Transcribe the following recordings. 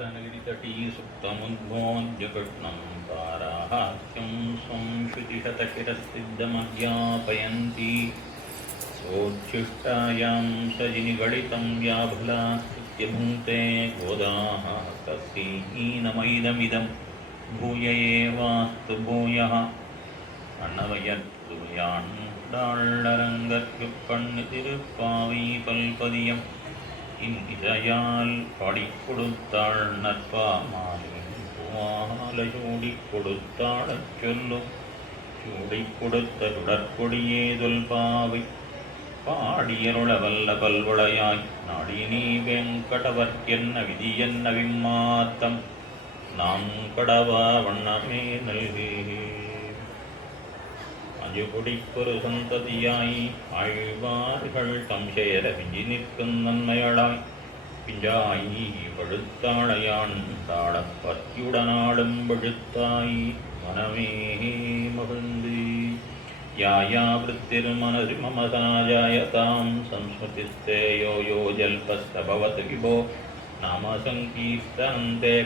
रत्नगिरितटी सुप्तमुद्बोध्यकृष्णं ताराहास्यं स्वं श्रुतिशतशिरस्सिद्धमध्यापयन्ती सोच्छिष्टायां सजिनिगलितं व्याभुलास्तुत्य भुङ्क्ते गोदाः तस्यै भूय एवास्तु भूयः அன்னவையற்றுயாண்டரங்கற்கு திருப்பாவை பல்பதியம் இன்றையால் பாடிக் கொடுத்தாள் நற்பாமாலின் பூமாலை சூடிக் கொடுத்தாளச் சொல்லும் சூடிக் கொடுத்த சுடற்கொடியே தொல்பாவை பாடியருள வல்ல பல்வளையாய் நாடினீ வெங்கடவர்க்கென்ன விதி என்ன விம்மாத்தம் நாம் கடவா வண்ணமே நல்கே அஞ்சுகுடிக்கொரு சந்ததியாய் ஆழ்வார்கள் தம் சேர விஞ்சி நிற்கும் நன்மையளாய் பிஞ்சாயி பழுத்தாளையான் தாழப் பத்தியுடனாடும் பழுத்தாய் மனமே மகிழ்ந்து யாயா விருத்திர்மனசி மமசனாஜாயதாம் சம்ஸ்மதிஸ்தே யோ யோ ஜல்பஸ்தபவத் விபோ நாம சங்கீர்த்தனந்தே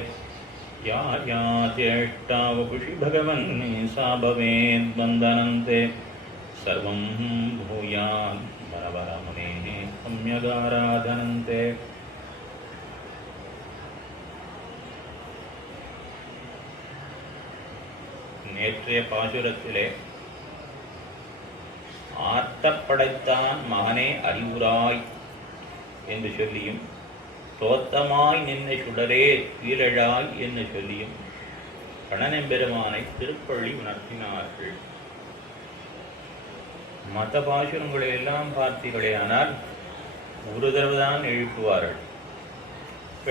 या या चेष्टा वपुषि भगवन्नि सा भवेद्वन्दनन्ते सर्वं भूयात् वरवरमुनेः सम्यगाराधनन्ते நேற்றைய பாசுரத்திலே ஆர்த்தப்படைத்தான் மகனே அறிவுராய் என்று சொல்லியும் தோத்தமாய் நின்னை சுடரே கீழழாய் என்று சொல்லியும் கண்ணனெம்பெருமானை திருப்பள்ளி உணர்த்தினார்கள். மத பாசுரங்களை எல்லாம் பார்த்தீர்களே, ஆனால் ஒரு தடவை தான் எழுப்புவார்கள்.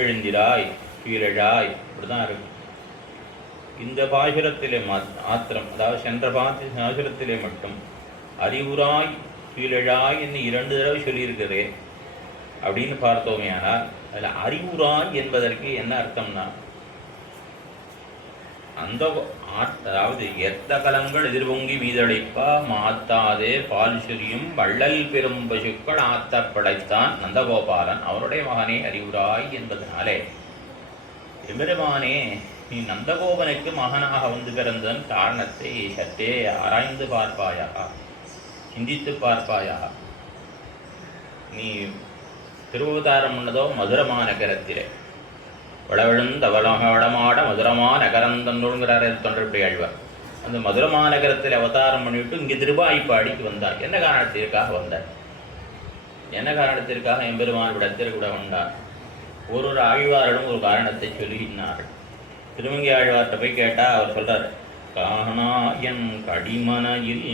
எழுந்திராய் கீழழாய் இப்படிதான் இருக்கும். இந்த பாசுரத்திலே மாத்திரம், அதாவது சென்ற பாசுரத்திலே மட்டும் அறிவுராய் கீழழாய் என்று 2 தடவை சொல்லியிருக்கிறேன் அப்படின்னு பார்த்தோமே. ஆனால் அதில் அறிவுராய் என்பதற்கு என்ன அர்த்தம்னா, அந்த அதாவது எத்த கலங்கள் எதிர்பொங்கி மீதளிப்பா மாத்தாதே பால் சுரியும் வள்ளல் பெரும் பசுக்கள் ஆத்த படைத்தான் நந்தகோபாலன் அவருடைய மகனே அறிவுராய் என்பதனாலே, எம்பெருமானே நீ நந்தகோபனுக்கு மகனாக வந்து பிறந்ததன் காரணத்தை சற்றே ஆராய்ந்து பார்ப்பாயாக, சிந்தித்து பார்ப்பாயாக. நீ திருவதாரம் பண்ணதோ மதுரமா நகரத்திலே வளவிழுந்தவளமாட மதுரமா நகரந்தன்னுங்கிறார் தொண்டர்படி ஆழ்வார். அந்த மதுரமா நகரத்தில் அவதாரம் பண்ணிவிட்டு இங்கே திருவாய்ப்பாடிக்கு வந்தார். என்ன காரணத்திற்காக வந்தார்? என்ன காரணத்திற்காக எம்பெருமான் விடத்தில் கூட வந்தார்? ஒரு ஆழ்வாரிடம் ஒரு காரணத்தை சொல்லினார்கள். திருமங்கை ஆழ்வார்கிட்ட போய் கேட்டால் அவர் சொல்றார், காணாயன் கடிமனையில்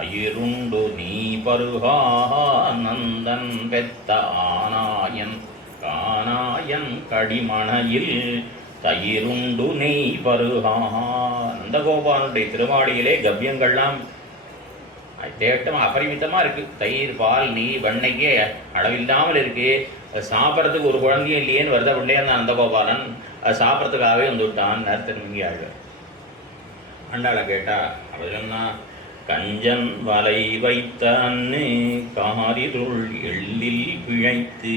அயிருண்டு நீ பருகா நந்தன் பெத்த ஆனாயன் காணாயன் கடிமனையில் தயிருண்டு நெய் பருகா. நந்தகோபாலனுடைய திருமாளியிலே கவ்யங்கள்லாம் தேட்டம் அபரிமிதமாக இருக்குது. தயிர் பால் நெய் வெண்ணைக்கே அளவில்லாமல் இருக்குது. அது சாப்பிட்றதுக்கு ஒரு குழந்தையும் இல்லையேன்னு வருத பிள்ளையா அந்த நந்தகோபாலன் அது சாப்பிட்றதுக்காகவே வந்து விட்டான். திருமங்கி ஆழ்வார் அண்டாளை கேட்டா அவர்னா கஞ்சன் வலை வைத்தன்னு காரிருள் எள்ளில் பிழைத்து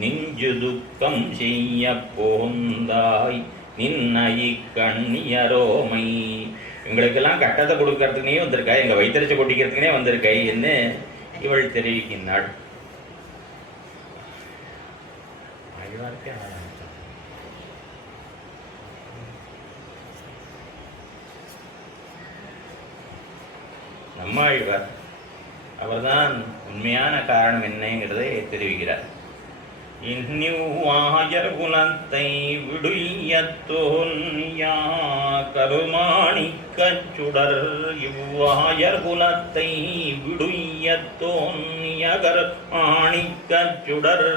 நெஞ்சு துக்கம் செய்ய போந்தாய் நின்னை கண்ணியரோமை. எங்களுக்கெல்லாம் கட்டத்தை கொடுக்கறதுக்குனே வந்திருக்காய், எங்கள் வைத்தறிச்சு கொட்டிக்கிறதுக்குனே வந்திருக்காய் என்று இவள் தெரிவிக்கின்றாள். நம்மாழ்வார் அவர்தான் உண்மையான காரணம் என்னங்கிறதை தெரிவிக்கிறார். இன்னிவாயர் குலத்தை விடுயத்தோன் யா கருமாணிக்கச் சுடர் இவ்வாயர் குலத்தை விடுயத்தோன் யகர் ஆணிக்கச் சுடர்.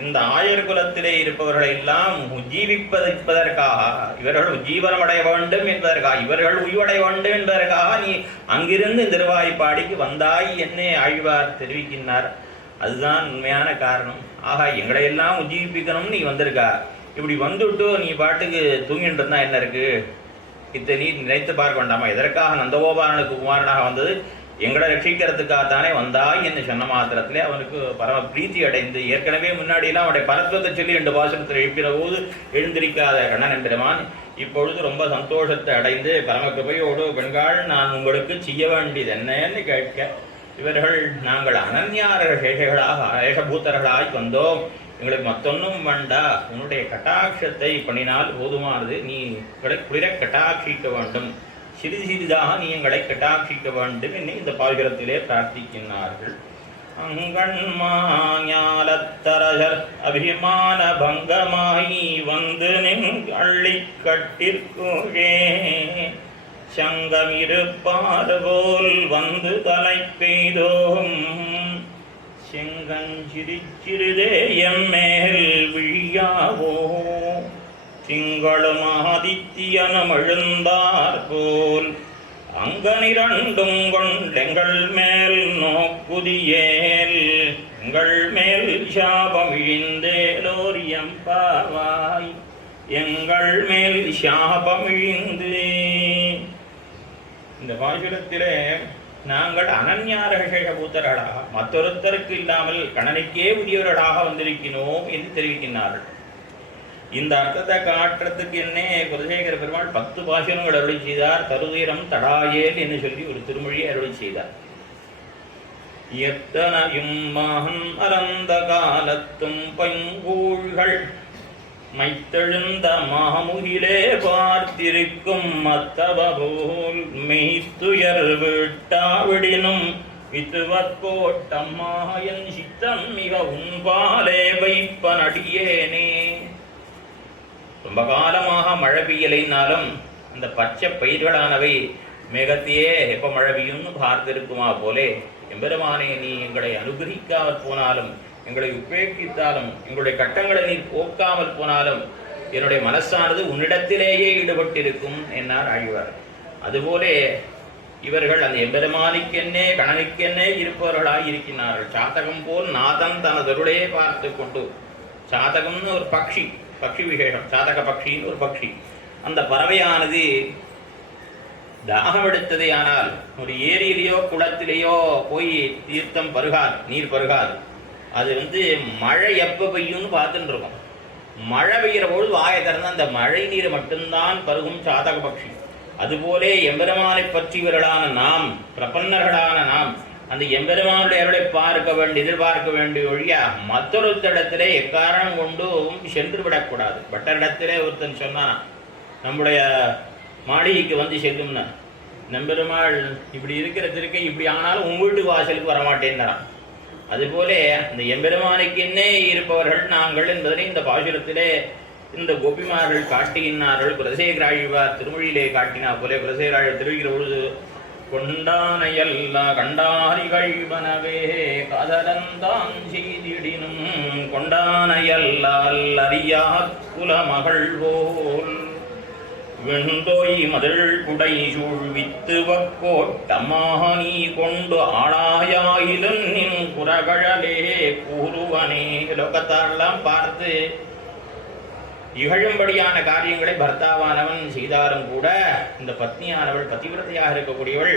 இந்த ஆயர் குலத்திலே இருப்பவர்களை எல்லாம் உஜ்ஜீவிப்பதற்காக, இவர்கள் உஜ்ஜீவனம் அடைய வேண்டும் என்பதற்காக, இவர்கள் உய்வடைய வேண்டும் என்பதற்காக நீ அங்கிருந்து திருவாய்ப்பாடிக்கு வந்தாய் என்னே ஆழ்வார் தெரிவிக்கின்றார். அதுதான் உண்மையான காரணம். ஆக எங்களை எல்லாம் உஜ்ஜீவிப்பிக்கணும்னு நீ வந்திருக்கா. இப்படி வந்துவிட்டு நீ பாட்டுக்கு தூங்கிட்டு இருந்தா என்ன இருக்கு? இதை நீ நினைத்து பார்க்க வேண்டாமா? எதற்காக நந்தகோபாலனுக்கு குமாரனாக வந்தது? எங்களை ரட்சிக்கிறதுக்காகத்தானே வந்தாய் என்று சொன்ன மாத்திரத்திலே அவனுக்கு பரம பிரீத்தி அடைந்து, ஏற்கனவே முன்னாடியெல்லாம் அவனுடைய பரத்துவத்தை சொல்லி 2 பாசுரத்தில் எழுப்பின போது எழுந்திருக்காத கண்ணன் எம்பெருமான் இப்பொழுது ரொம்ப சந்தோஷத்தை அடைந்து பரம கிருபையோடு, பெண்கள் நான் உங்களுக்கு செய்ய வேண்டியது என்னன்னு கேட்க, இவர்கள் நாங்கள் அனன்யார சேஷகளாக ஏஷபூத்தர்களாய் வந்தோம், எங்களுக்கு மத்தொன்னும் வேண்டா, உன்னுடைய கட்டாட்சத்தை பண்ணினால் போதுமானது, நீ குளிர கட்டாட்சிக்க வேண்டும், சிறிது சிறிதாக நீ எங்களை கட்டாட்சிக்க வேண்டும் என்று இந்த பாசுரத்திலே பிரார்த்திக்கின்றார்கள். அங்கண்மாஞாலத்தரசர் அபிமான பங்கமாயி வந்து நின் அள்ளி கட்டிற்கோழே சங்கமிருப்பார் போல் வந்து தலை பெய்தோம் செங்கஞ்சிரிச்சிறிதே எம்மேல் விழியாவோ திங்களும் ஆதித்யனும் எழுந்தார் போல் அங்கனிரண்டும் கொண்டெங்கள் மேல் நோக்குதியேல் எங்கள் மேல் சாபம் இழிந்தேலோர் எம்பாவாய் எங்கள் மேல் சாபம் இழிந்து. இந்த பாசுரத்திலே நாங்கள் அனன்யாரகேஷபூத்தர்களாக மற்றொருத்தருக்கு இல்லாமல் கணனுக்கே உரியவர்களாக வந்திருக்கிறோம் என்று தெரிவிக்கின்றார்கள். இந்த அர்த்தத்தை காட்டுறதுக்கு என்ன குலசேகர பெருமாள் 10 பாசுரங்கள் அருளி செய்தார். தருதீரம் தடாயேல் என்று சொல்லி ஒரு திருமொழியை அருளி செய்தார். எத்தனையும் மகன் அறந்த காலத்தும் பைங்கூழ்கள் மைத்தெழுந்த மாமுகிலே பார்த்திருக்கும் மத்தவ போல் மெய்த்துயர் விட்டாவிடினும் வித்துவக்கோட்டம்மாயன் சித்தம் மிக உன்பாலே வைப்பனடியேனே. ரொம்ப காலமாக மழை பெய்யலைனாலும் அந்த பச்சை பயிர்களானவை மேகத்தையே எப்போ மழை பெய்யும்னு பார்த்திருக்குமா போலே, எம்பெருமானே நீ எங்களை அனுகிரகிக்காமல் போனாலும், எங்களை உபேட்சித்தாலும், எங்களுடைய கட்டங்களை நீ போக்காமல் போனாலும் என்னுடைய மனசானது உன்னிடத்திலேயே ஈடுபட்டிருக்கும் என்னார் ஆழ்வார். அதுபோலே இவர்கள் அந்த எம்பெருமானுக்கென்னே கணனுக்கென்னே இருப்பவர்களாய் இருக்கின்றார்கள். சாத்தகம் போல் நாதன் தனதொருளே பார்த்து கொண்டு, சாதகம்னு ஒரு பக்ஷி விசேஷம், சாதக பக்ஷின்னு ஒரு பக்ஷி, அந்த பறவையானது தாகம் எடுத்ததே ஆனால் ஒரு ஏரியிலேயோ குளத்திலேயோ போய் தீர்த்தம் பருகாது, நீர் பருகாது. அது மழை எப்போ பெய்யும்னு பார்த்துட்டு இருக்கும். மழை பெய்கிற பொழுது வாயை திறந்து அந்த மழை நீரை மட்டும்தான் பருகும் சாதக பக்ஷி. அதுபோலே எம்பெருமானை பற்றியவர்களான நாம், பிரபன்னர்களான நாம், அந்த எம்பெருமானுடைய அருளை பார்க்க வேண்டிய எதிர்பார்க்க வேண்டிய ஒழியா மற்றொருத்தரிடத்திலே எக்காரணம் கொண்டும் சென்று விடக்கூடாது. பட்டரிடத்திலே ஒருத்தன் சொன்னான், நம்முடைய மாளிகைக்கு செல்லும்னா, நம்பெருமாள் இப்படி இருக்கிற திருக்கை இப்படி ஆனாலும் உன் வீட்டு வாசலுக்கு வரமாட்டேன்னாரான். அதுபோலே அந்த எம்பெருமானுக்கென்னே இருப்பவர்கள் நாங்கள் என்பதனை இந்த பாசுரத்திலே இந்த கோபிமார்கள் காட்டுகின்றார்கள். குலசேகராழ்வார் திருமொழியிலே காட்டினா போலே குலசேகராழ்வார் தெரிவிக்கிற பொழுது, கொண்டானையல்ல கண்டாரிகள் வனவே காதலந்தான் செய்திடினும் கொண்டானையல்லால் அறியா குலமகள் போல் வெண்தோய் மதில் குடை சூழ்வித்து வக்கோட்டமானி கொண்டு ஆளாயாயிலும் நின் குரகழலே கூறுவனே. லோகத்தாரெல்லாம் பார்த்து இகழும்படியான காரியங்களை பர்த்தாவானவன் செய்தாலும் கூட இந்த பத்னியானவள் பதிவிரதையாக இருக்கக்கூடியவள்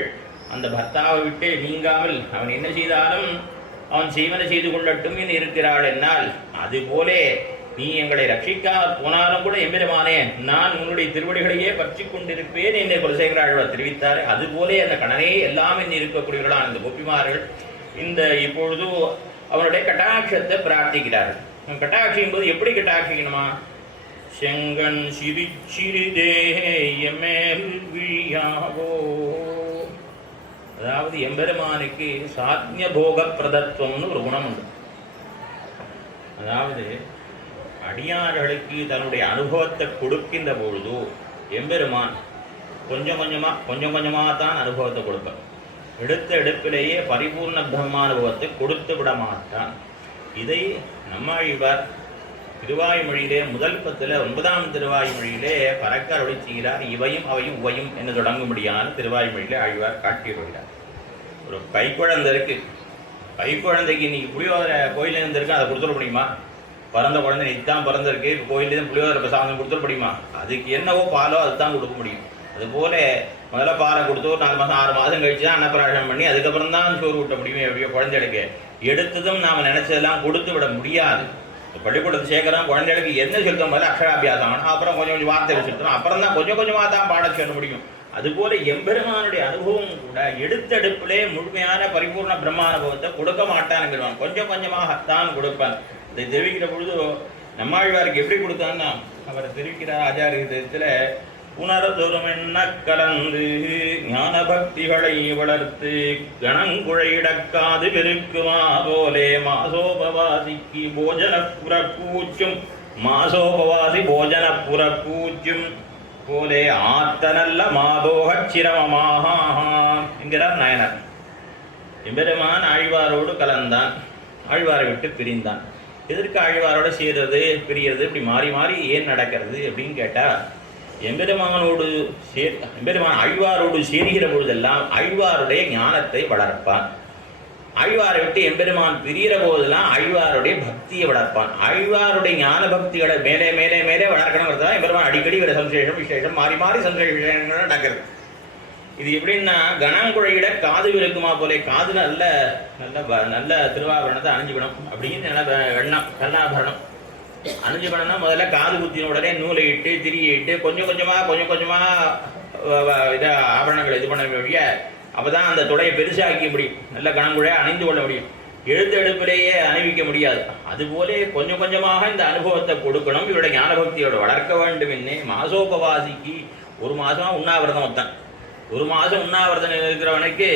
அந்த பர்த்தாவை விட்டு நீங்காமல் அவன் என்ன செய்தாலும் அவன் செய்வன செய்து கொள்ளட்டும் என்று இருக்கிறாள். என்னால் அதுபோலே நீ எங்களை ரட்சிக்காமல் போனாலும் கூட எம்பெருமானே நான் உன்னுடைய திருவடிகளையே பற்றி கொண்டிருப்பேன் என்று குலசேகராழ்வார் தெரிவித்தார். அதுபோலே அந்த கணனே எல்லாம் என்று இருக்கக்கூடியவர்களான அந்த கோபிமார்கள் இந்த இப்பொழுது அவனுடைய கட்டாட்சத்தை பிரார்த்திக்கிறார்கள். கட்டாட்சியும் போது எப்படி கட்டாட்சிக்கணுமா? செங்கன் சிரிச்சிறிதேயமேல் விழியாவோ. அதாவது எம்பெருமானுக்கு சாத்ய போக பிரதத்துவம்னு ஒரு குணம் உண்டு. அதாவது அடியார்களுக்கு தன்னுடைய அனுபவத்தை கொடுக்கின்ற பொழுது எம்பெருமான் கொஞ்சம் கொஞ்சமாக தான் அனுபவத்தை கொடுப்பார். எடுத்த எடுப்பிலேயே பரிபூர்ண பிரம்மானுபவத்தை கொடுத்து விட மாட்டான். இதை நம்மாழ்வார் திருவாய்மொழியிலே முதல் 10 9ஆம் திருவாய்மொழியிலே பறக்க அருளி செய்கிறார். இவையும் அவையும் உவையும் என்று தொடங்கும்படியான திருவாய்மொழியிலே ஆழ்வார் காட்டியிருக்கிறார். ஒரு கைக்குழந்தை இருக்கு, கைக்குழந்தைக்கு இன்னைக்கு புளியோதரை கோயிலில் இருந்திருக்கு, அதை கொடுத்துட முடியுமா? பிறந்த குழந்தை இதுதான் பிறந்திருக்கு, கோயிலேருந்து புளியோதரை பிரசாதம் கொடுத்துட முடியுமா? அதுக்கு என்னவோ பாலோ அதுதான் கொடுக்க முடியும். அதுபோல முதல்ல பாலை கொடுத்து ஒரு 4 மாதம் 6 மாதம் கழிச்சு தான் அன்னப்பிராசனம் பண்ணி அதுக்கப்புறம் தான் சோறு ஊட்ட முடியும். எப்படியோ குழந்தைகளுக்கு எடுத்ததும் நாம் நினச்சதெல்லாம் கொடுத்து விட முடியாது. பள்ளிக்கூடத்தை சேர்க்குறோம், குழந்தைகளுக்கு என்ன செலுத்தும் போது அக்ஷராபியாசம் ஆகணும், அப்புறம் கொஞ்சம் கொஞ்சம் வார்த்தைகள் செலுத்தணும், அப்புறம் தான் கொஞ்சம் கொஞ்சமாக தான் பாட சொல்ல முடியும். அதுபோல எம்பெருமானுடைய அனுபவம் கூட எடுத்தெடுப்பிலே முழுமையான பரிபூர்ண பிரம்மானுபவத்தை கொடுக்க மாட்டான்ங்கிறான். கொஞ்சம் கொஞ்சமாகத்தான் கொடுப்பான். இதை தெரிவிக்கிற பொழுது நம்மாழ்வாருக்கு எப்படி கொடுத்தான்னா, அவரை தெரிவிக்கிற ஆச்சாரியத்தில் உணர்தொருமென்ன கலந்து ஞான பக்திகளை வளர்த்து கணங்குழையிடக்காது பெருக்குமா போலே மாசோபவாசிக்கு போஜன புறப்பூச்சும் மாசோபவாசி போஜன புறப்பூச்சும் போலே ஆத்த நல்ல மாதோக சிரமமாக என்கிறார் நாயனார். எம்பெருமான் ஆழ்வாரோடு கலந்தான், ஆழ்வாரை விட்டு பிரிந்தான். எதற்கு ஆழ்வாரோடு சேர்றது பிரியறது இப்படி மாறி மாறி ஏன் நடக்கிறது அப்படின்னு கேட்டால், எம்பெருமான் ஆழ்வாரோடு சேர்கிற பொழுதெல்லாம் ஆழ்வாருடைய ஞானத்தை வளர்ப்பான். ஆழ்வாரை விட்டு எம்பெருமான் பிரிகிற போதெல்லாம் ஆழ்வாருடைய பக்தியை வளர்ப்பான். ஆழ்வாருடைய ஞான பக்திகளை மேலே மேலே மேலே வளர்க்கணுங்கிறதுதான் எம்பெருமான் அடிக்கடி ஒரு சம்சேஷம் விசேஷம் மாறி மாறி சம்சேஷ விசேஷங்கள் நடக்கிறது. இது எப்படின்னா, கணங்குழையிட காது விருக்குமா போலே, காது நல்ல நல்ல நல்ல திருவாபரணத்தை அணிஞ்சுக்கணும் அப்படின்னு நல்ல வெண்ணம் கல்லாபரணம் அணிஞ்சுக்கணும்னா முதல்ல காது குத்தின உடனே நூலை இட்டு திரியை இட்டு கொஞ்சம் கொஞ்சமாக இதை ஆபரணங்களை இது பண்ண முடிய, அப்போ தான் அந்த துடையை பெருசாக்கி முடியும், நல்ல கணங்குழையை அணிந்து கொள்ள முடியும். எழுத்தெடுப்பிலேயே அணிவிக்க முடியாது. அதுபோல கொஞ்சம் கொஞ்சமாக இந்த அனுபவத்தை கொடுக்கணும். இவருடைய ஞானபக்தியோட வளர்க்க வேண்டும். என்ன மாசோபவாசிக்கு 1 மாதமாக உண்ணாவிரதம் ஒருத்தன், 1 மாதம் உண்ணாவிரதம் இருக்கிறவனுக்கு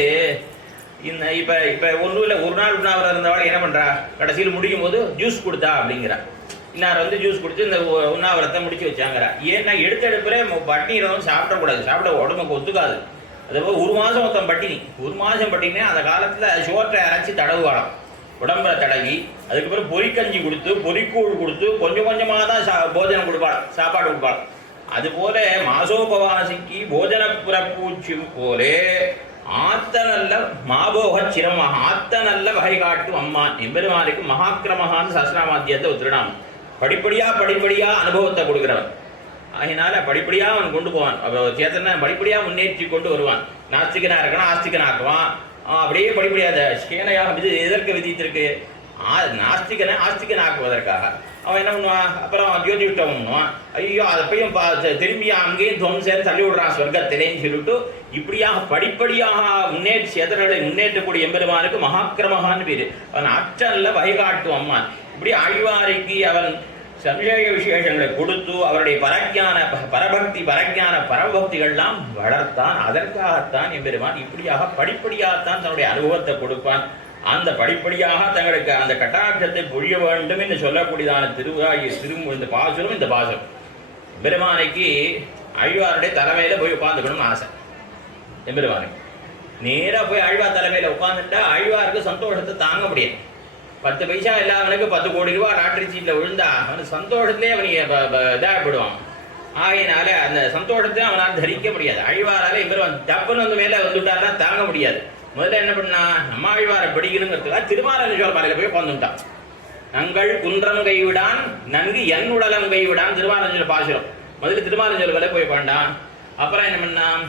இந்த இப்போ ஒன்றும் இல்லை, ஒரு நாள் உண்ணாவிரதம் இருந்தவளை என்ன பண்ணுறா, கடைசியில் முடியும் போது ஜூஸ் கொடுத்தா அப்படிங்கிறா. இன்னார் வந்து ஜூஸ் கொடுத்து இந்த உண்ணாவிரத்தை முடிச்சு வச்சாங்கிறா. ஏன்னா எடுத்தெடுப்பில் பட்டினி வந்து சாப்பிடக்கூடாது, சாப்பிட உடம்புக்கு ஒத்துக்காது. அதுபோல் 1 மாதம் ஒருத்தன் பட்டினி, 1 மாதம் பட்டினா அந்த காலத்தில் சோற்றை அரைச்சி தடவுவாளாம், உடம்புல தடவி. அதுக்கப்புறம் பொறிக்கஞ்சி கொடுத்து பொறிக்கூழ் கொடுத்து கொஞ்சம் கொஞ்சமாக தான் போஜனம் கொடுப்பாள், சாப்பாடு கொடுப்பாள். அதுபோல மாசோபவாசிக்கு போஜன புறப்பூச்சி போலே ஆத்த நல்ல மாபோக சிரமமாக ஆத்த நல்ல வகை காட்டும் அம்மான் எம்பெருமானுக்கு மகாக்கிரமகான்னு சஸ்திரமாத்தியத்தை உத்திரனாம். படிப்படியாக அனுபவத்தை கொடுக்குறவன். அதனால படிப்படியாக அவன் கொண்டு போவான். சேத்தனை படிப்படியாக முன்னேற்றி கொண்டு வருவான். நாஸ்திகனாக இருக்கணும், ஆஸ்திகனாக்குவான். அப்படியே படிப்படியாக சேனையாக இது எதற்கு விதித்திருக்கு, நாஸ்திகனை ஆஸ்திகனாக்குவதற்காக. அவன் என்ன பண்ணுவான், அப்புறம் ஜோதி விட்டவன் பண்ணுவான். ஐயோ அதை போயும் திரும்பி அங்கேயும் துவம்சேன்னு தள்ளி விடுறான் சொர்க்கத்திலேன்னு சொல்லிட்டு, இப்படியாக படிப்படியாக சேதனைகளை முன்னேற்றக்கூடிய எம்பெருமானுக்கு மகாக்கிரமகான்னு பேர். அவன் அச்சல்ல வகைகாட்டும் அம்மான். இப்படி ஆழ்வாரைக்கு அவன் சம்சேக விசேஷங்களை கொடுத்து அவருடைய பரபக்தி பரமபக்திகள்லாம் வளர்த்தான். அதற்காகத்தான் எம்பெருமான் இப்படியாக படிப்படியாகத்தான் தன்னுடைய அனுபவத்தை கொடுப்பான். அந்த படிப்படியாக தங்களுக்கு அந்த கட்டாட்சத்தை பொழிய வேண்டும் என்று சொல்லக்கூடியதான இந்த பாசுரம் எம்பெருமானைக்கு ஆழ்வாருடைய தலைமையில போய் உட்காந்துக்கணும்னு ஆசை. எம்பெருமானுக்கு நேராக போய் ஆழ்வார் தலைமையில உட்காந்துட்டா ஆழ்வாருக்கு சந்தோஷத்தை தாங்க முடியாது. 10 பைசா இல்லாதவனுக்கு 10 கோடி ரூபாய் லாட்டரி சீட்டில் விழுந்தா அவனுக்கு சந்தோஷத்திலே அவனுக்கு இதாகப்படுவான். ஆகையினால அந்த சந்தோஷத்தை அவனால் தரிக்க முடியாது. ஆழ்வாரால எம்பெருமான் தப்புன்னு வந்து மேலே வந்துட்டாருன்னா தாங்க முடியாது. முதல்ல என்ன பண்ணா, நம்ம ஆழ்வாரை படிக்கணுங்கிறதுக்காக திருமாலஞ்சோர் மலையில் போய் உட்காந்துட்டான். நங்கள் குன்றம் கைவிடான் நன்கு என் உடலம் கைவிடான் திருமாலஞ்சோர் பாசுரம். முதல்ல திருமாலஞ்சோர் மலை போய் பாண்டான். அப்புறம் என்ன பண்ணான்,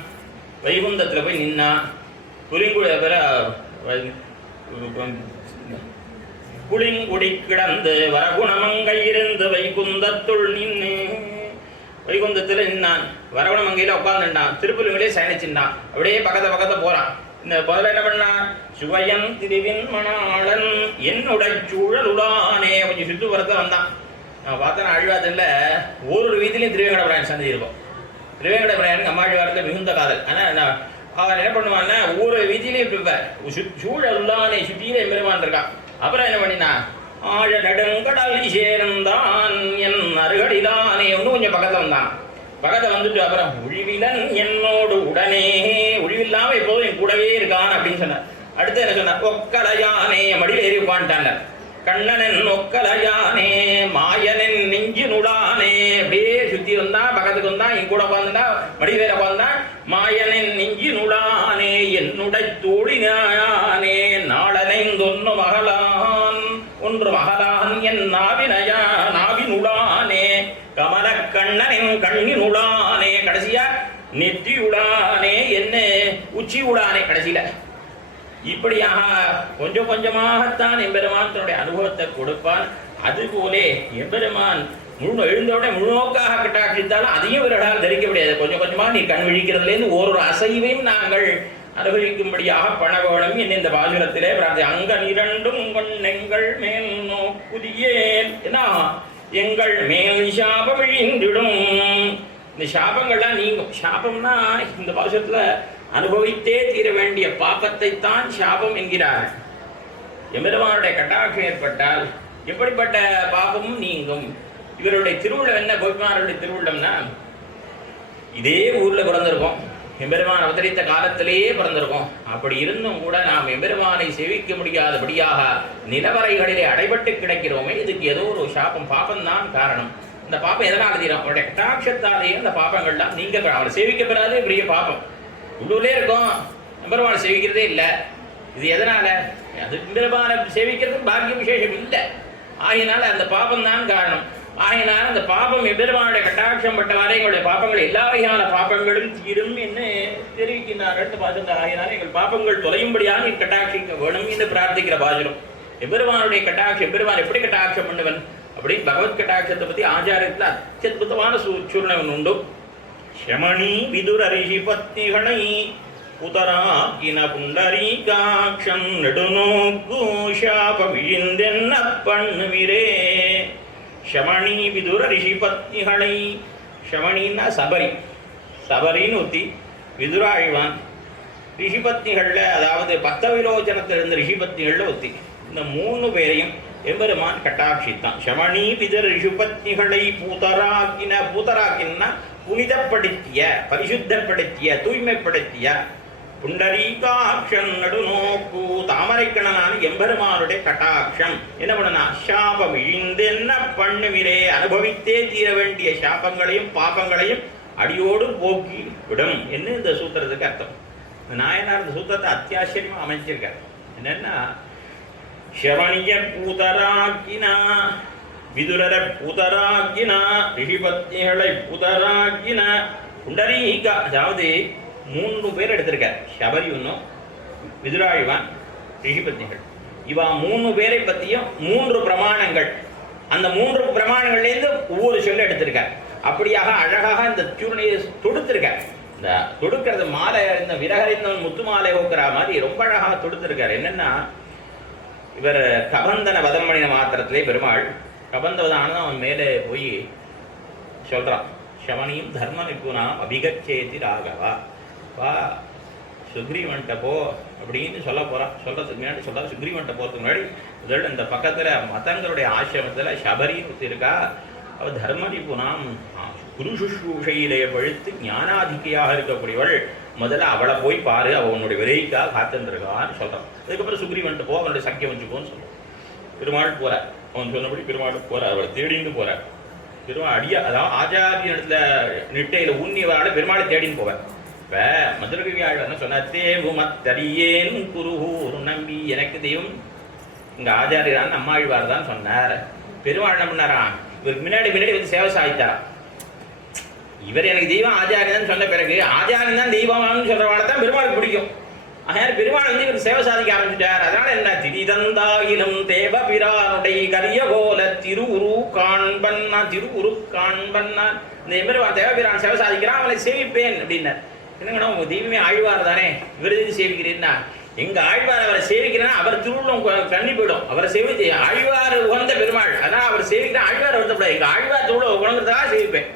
வைகுந்தத்தில் போய் நின்னான். புளிங்குடி கிடந்து வரகுணமங்கை இருந்து வைகுந்தத்துள் நின்று வைகுந்தத்தில் நின்னான். வரகுணமங்கையில் உட்காந்துட்டான். திருப்புலிங்களே சயனிச்சின்னான். அப்படியே பக்கத்தை போறான். இந்த முதல்ல என்ன பண்ணா, சுவையன் திருவின் மணாளன் என்னுடைய சூழலுடானே கொஞ்சம் சுற்றுப்புறத்தை வந்தான். நான் பார்த்தேன் ஆழ்வாரத்தில் ஒரு வீதிலையும் திருவேங்கட பிராயன் சந்தி இருக்கும். திருவேங்கட பிராயனுக்கு அம்மாழ்வாரத்தில் மிகுந்த காதல். ஆனால் அவன் என்ன பண்ணுவான்னா, ஒவ்வொரு வீதியிலையும் இருப்பார். சூழலுடானே சுற்றியிலே எம்பெருமான் இருக்கான். அப்புறம் என்ன பண்ணினா, ஆழ நடுங்கடல் சேர்ந்தான் என் அருகடிதானே ஒன்றும் கொஞ்சம் பக்கத்தில் வந்தான். பக்கத்தில் வந்துட்டு அப்புறம் ஒழிவிலன் என்னோடு உடனே, ஒழிவில்லாமல் எப்போதும் என் கூடவே இருக்கான் அப்படின்னு சொன்னார். அடுத்து என்ன சொன்னார், ஒக்கலையானே மடியில் ஏறி உட்காந்துட்டாங்க. கண்ணனன் ஒக்கலையானே மாயனன் நெஞ்சு நுடானே அப்படியே சுற்றி வந்தான், பக்கத்துக்கு வந்தான், என் கூட உட்காந்துட்டா மடி வேற உட்காந்தான். மாயனன் நெஞ்சு நுடானே என்னுடைய தோழினானே நாளனைந்தொன்னு மகளான் ஒன்று மகளான் என் நாவினுடானே கமல கண்ணனின் கண்ணினுடானே கடைசியா நெற்றியுடானே குச்சி விடானே கடைசியில. இப்படியாக கொஞ்சம் கொஞ்சமாகத்தான் எம்பெருமான் தன்னுடைய அனுபவத்தை கொடுப்பான். அதுபோலே எம்பெருமான் எழுந்தோட முழுநோக்காக கட்டாட்சித்தாலும் அதையும் இவர்களால் தரிக்க முடியாது. கொஞ்சம் கொஞ்சமாக நீ கண் விழிக்கிறதுலேருந்து ஒரு அசைவையும் நாங்கள் அனுபவிக்கும்படியாக பணவேணும் என்ன இந்த பாசுரத்திலே பிரார்த்தி. அங்கன் இரண்டும் எங்கள் மேல் நோக்குதியேன் என்ன எங்கள் மேல் சாபம் விழிந்திடும். இந்த சாபங்கள்லாம் நீங்கும். சாபம்னா இந்த பாசுரத்துல அனுபவித்தே தீர வேண்டிய பாப்பத்தை தான் சாபம் என்கிறார். எம்பெருமானுடைய கட்டாட்சம் ஏற்பட்டால் எப்படிப்பட்ட பாபமும் நீங்கும். இவருடைய திருவுள்ளம் என்ன? கோபிமாருடைய திருவுள்ளம்னா இதே ஊர்ல பிறந்திருக்கோம், எம்பெருமான் அவதரித்த காலத்திலேயே பிறந்திருக்கோம். அப்படி இருந்தும் கூட நாம் எம்பெருமானை சேவிக்க முடியாதபடியாக நிலவரைகளிலே அடைபட்டு கிடக்கிறோமே, இதுக்கு ஏதோ ஒரு சாபம் பாபம்தான் காரணம். இந்த பாப்பம் எதனால் தீரும்? அவருடைய கட்டாட்சத்தாலேயே அந்த பாப்பங்கள்லாம் நீங்க அவரை சேவிக்க பெறாதே பெரிய பாப்பம். உள்ளூர்லே இருக்கும், எம்பெருமானை சேவிக்கிறதே இல்லை. இது எதனால? அது எம்பெருமானை சேவிக்கிறதுக்கு பாக்கிய விசேஷம் இல்லை. ஆகினால அந்த பாபம் தான் காரணம். ஆகினால அந்த பாபம் எம்பெருமானுடைய கட்டாட்சம் பட்டவாறே எங்களுடைய பாப்பங்கள் எல்லா வகையான பாப்பங்களும் தீரும் என்று தெரிவிக்கின்றார்கள் பாசுரம். ஆகினால எங்கள் பாப்பங்கள் தொலையும்படியாக நீ கட்டாட்சிக்க வேணும் என்று பிரார்த்திக்கிற பாசுரம். எம்பெருமானுடைய கட்டாட்சம், எம்பெருமான் எப்படி கட்டாட்சம் பண்ணுவன் அப்படின்னு பகவத் கட்டாட்சத்தை பற்றி ஆச்சாரியத்தில் அத்யுதமான சூழ்நிலை உண்டு. ஷமணி விதுர ரிஷி பத்திகளை புதராக்கின புண்டரீகாட்சம் நெடுநோக்கு சாப விழிந்தென்ன பண்ணுவிரே. ஷமணி விதுர ரிஷி பத்னிகளை, ஷமணின்னா சபரி, சபரின்னு ஒத்தி, விதுராழ்வான் ரிஷிபத்னிகள்ல, அதாவது பத்த விரோச்சனத்திலிருந்து ரிஷிபத்னிகள்ல ஒத்தி. இந்த 3 பேரையும் எம்பெருமான் கட்டாட்சித்தான். ஷமணி விதுர ரிஷிபத்னிகளை பூதராக்கின, பூதராக்கின்னா புனிதப்படுத்திய, பரிசுத்தப்படுத்திய, தூய்மைப்படுத்திய, புண்டரீகாட்சம் நடுநோக்கு தாமரைக்கணனான எம்பெருமானுடைய கட்டாட்சம் என்ன பண்ணனா சாபம் இழிந்தென்ன பண்ணுவிரே. அனுபவித்தே தீர வேண்டிய சாபங்களையும் பாபங்களையும் அடியோடு போக்கி விடும் என்று இந்த சூத்திரத்துக்கு அர்த்தம். நாயனார் இந்த சூத்திரத்தை அத்தியாச்சரியமா அமைச்சிருக்கார். என்னன்னா ஷவணிய பூதராக்கினா, விதுரர பூதராக்கினா, ரிஷிபத்னிகளை பூதராக்கினா, புண்டரீகா, அதாவது 3 பேர் எடுத்திருக்கார். சபரி ஒன்றும், விதுராழ்வான், ரிஷிபத்னிகள். இவா 3 பேரை பற்றியும் 3 பிரமாணங்கள், அந்த 3 பிரமாணங்கள்லேருந்து ஒவ்வொரு சொல்ல எடுத்திருக்கார். அப்படியாக அழகாக இந்த சூழ்நிலையை தொடுத்திருக்கார். இந்த தொடுக்கிறது மாலை, இந்த விரகரிந்தவன் முத்து மாலை ஓக்குற மாதிரி ரொம்ப அழகாக தொடுத்திருக்கார். என்னன்னா இவர் கபந்தனை வதம் பண்ணின மாத்திரத்திலே பெருமாள் கபந்தவதானது அவன் மேலே போய் சொல்றான், ஷமணியும் தர்ம நிபுணா அபிகச்சேதி ராகவா, வா சுக்ரீவன்ட்ட போ அப்படின்னு சொல்ல போறான். சொல்றதுக்கு முன்னாடி சொல்றான், சுக்ரீவன்ட்ட போறதுக்கு முன்னாடி முதல்ல இந்த பக்கத்துல மதங்களுடைய ஆசிரமத்துல சபரின்னு இருக்கா, அவ தர்ம நிபுணாம் குரு சுஷ்ரூஷையிலேயே பழுத்து ஞானாதிக்கையாக இருக்கக்கூடியவள், முதல்ல அவளை போய் பாரு, அவள் உன்னுடைய விரைக்காக காத்துருக்கான்னு சொல்றான். அதுக்கப்புறம் சுக்ரீவன்ட்டு போ, அவனுடைய சக்கியம் வச்சுக்கோன்னு சொல்றான். பெருமாள் போற, அவன் சொன்னபடி பெருமாள் போற, அவளை தேடின்னு போற. பெருமாள் அடியா, அதாவது ஆச்சாரிய இடத்துல நிட்டையில உன்னியவரால பெருமாளை தேடின்னு போவார். இப்ப மதுரகவியாள் என்ன சொன்ன, தேவு மத்தடியேன் குருகூர் நம்பி எனக்கு தெய்வம் இங்க ஆச்சாரியரான் நம்மாழ்வார் தான் சொன்னார். பெருமாள் என்ன பண்ணாரா, இவருக்கு முன்னாடி வந்து சேவை சாய்த்தாரா. இவர் எனக்கு தெய்வம் ஆச்சாரியன் சொன்ன பிறகு ஆச்சாரியன் தான் தெய்வம்னு சொல்றவாள் தான் பெருமாளுக்கு பிடிக்கும். அதனால பெருமாள் வந்து இவர் சேவை சாதிக்க ஆரம்பிச்சிட்டார். அதனால என்ன, திரிதந்தாயிலும் தேவ பிரானுடைய கரிய போல திருவுரு காண்பன்னா, திருவுரு காண்பன்னா, இந்த எம்பெருமான் தேவபிரான் சேவை சாதிக்கிறான், அவளை சேவிப்பேன் அப்படின்னார். என்னங்கன்னா உங்க தெய்வமே ஆழ்வார் தானே, இவர் எது சேவிக்கிறீன்னா, எங்க ஆழ்வார் அவரை சேவிக்கிறேன்னா அவர் திருவுள்ளம் கண்ணி போயிடும். அவரை சேவிச்சு ஆழ்வார் உகந்த பெருமாள், அதான் அவர் சேவிக்கிறேன், ஆழ்வார் வருத்தப்படாது, எங்க ஆழ்வார் திருவுள்ள உணர்ந்ததாக சேவிப்பேன்.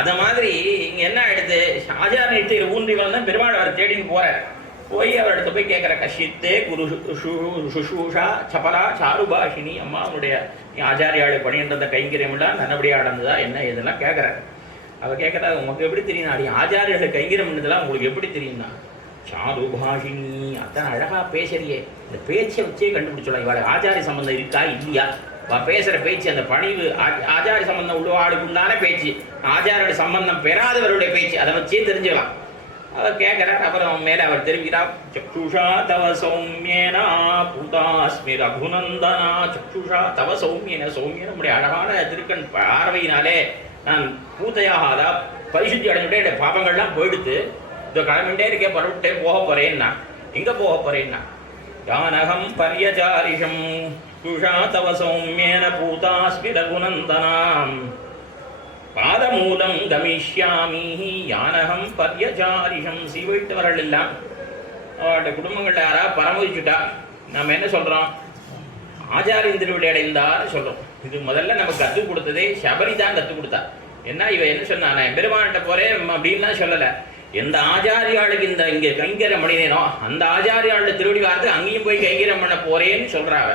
அத மாதிரி இங்க என்ன ஆயிடுது, ஆச்சாரிய ஊன்றி தான் பெருமாள் அவர் தேடின்னு போறார். போய் அவர்கிட்ட போய் கேட்குற, கஷித்தே குரு சுஷூஷா சபலா சாருபாஷினி, அம்மா அவனுடைய ஆச்சாரியாளு பணியன்றத கைங்கரியம்லாம் நல்லபடியாக நடந்ததா என்ன இதெல்லாம் கேட்குறாரு. அவள் கேட்குறா, உங்களுக்கு எப்படி தெரியும் அடி ஆச்சாரியாளு கைங்கரியம் பண்ணதெல்லாம் உங்களுக்கு எப்படி தெரியும்னா, சாருபாஷினி அத்தனை அழகா பேசுறியே, இந்த பேச்சை வச்சே கண்டுபிடிச்சலாம் இவாள் ஆச்சாரிய சம்பந்தம் இருக்கா இல்லையா. பேசுற பேச்சு, அந்த பணிவு ஆச்சாரிய சம்பந்தம் உள்ளவாளுக்குண்டான பேச்சு, ஆச்சாரிய சம்பந்தம் பெறாதவருடைய பேச்சு, அதை வச்சே தெரிஞ்சுக்கலாம். அவர் கேட்கிறார். அப்புறம் மேலே அவர் தெரிவிக்கிறார், சக்ஷுஷா தவ சௌமியனா பூதாஸ்மி ரகுநந்தனா, சக்ஷுஷா தவ சௌமியன, சௌமியன நம்முடைய அழகான திருக்கண் பார்வையினாலே நான் பூத்தையாக, அதாவது பரிசுத்தி அடைஞ்சுட்டே பாபங்கள்லாம் போயிடுத்து, இதோ கிளம்பிட்டே இருக்கேன், பரவிட்டே போக போறேன்னா. எங்க போக போறேன்னா, யானகம் பரியசாரிஷம் குஷா தவ சௌமியேன பூதாஸ்மி ரகுநந்தனாம் பாதமூலம் கமிஷ்யாமி யானகம் பரியசாரிஷம். சீவிட்டவர்கள் எல்லாம் அவருடைய குடும்பங்கள்ல யாராவது பரமதிச்சுட்டா நம்ம என்ன சொல்றோம்? ஆச்சாரியன் திருவிழி அடைந்தான்னு சொல்றோம். இது முதல்ல நமக்கு கற்றுக் கொடுத்ததே சபரி தான் கற்றுக் கொடுத்தா. என்ன இவ என்ன சொன்னா, பெருமான்கிட்ட போறேன் அப்படின்லாம் சொல்லலை. எந்த ஆச்சாரியாளுக்கு இந்த இங்கே கைங்கரம் பண்ணினேனோ அந்த ஆச்சாரியாளோட திருவடி வார்த்தை அங்கேயும் போய் கைங்கரம் பண்ண போறேன்னு சொல்றாள்.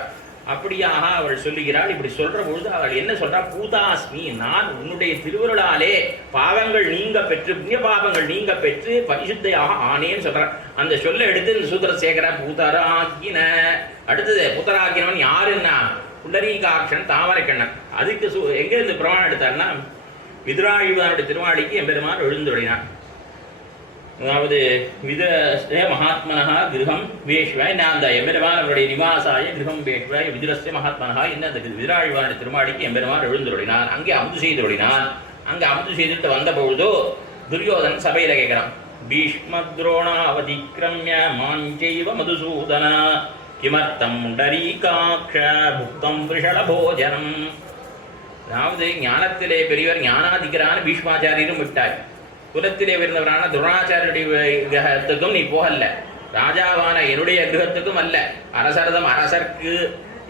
அப்படியாக அவள் சொல்லுகிறாள். இப்படி சொல்ற பொழுது அவள் என்ன சொல்றா? பூதாஸ்மி, நான் உன்னுடைய திருவருளாலே பாவங்கள் நீங்க பெற்று, புண்ணிய பாவங்கள் நீங்க பெற்று பரிசுத்தையாக ஆனேன்னு சொல்றான். அந்த சொல்ல எடுத்து இந்த சூத்திர சேகர பூதராகின. அடுத்தது பூதராகினவன் யாருன்னா புண்டரீகாட்சன் தாமரைக்கண்ணன். அதுக்கு எங்க இருந்து பிரமாணம் எடுத்தார்னா, விதுராயுவனுடைய திருவாளிக்கு எம்பெருமான் எழுந்துள்ளான். அதாவது விதுரஸ்ய மகாத்மனஹா கிரகம் வேஷ்வ, அந்த எம்பெருமான் அவருடைய நிவாசாய கிரகம் வேஷ்வ விதுரஸ்ய மகாத்மனஹா என்ன அந்த விதுராயுவனுடைய திருமாளிக்கு எம்பெருமான் எழுந்துள்ளான். அங்கே அமுது செய்துள்ளினான். அங்கே அமுது செய்துட்டு வந்த பொழுதோ துரியோதன் சபையில கேட்கிறான், பீஷ்மத்ரோணாவதிக்ரம்ய மாஞ்சைவ மதுசூதன கிமர்த்தம் புண்டரீகாக்ஷ புக்தம் விஷளபோஜனம். அதாவது ஞானத்திலே பெரியவர் ஞானாதிகரான பீஷ்மாச்சாரியரும் விட்டாய், குலத்திலே உயர்ந்தவரான துரோணாச்சாரியருடைய கிரகத்துக்கும் நீ போகல, ராஜாவான என்னுடைய கிரகத்துக்கும் அல்ல, அரசரதம் அரசர்க்கு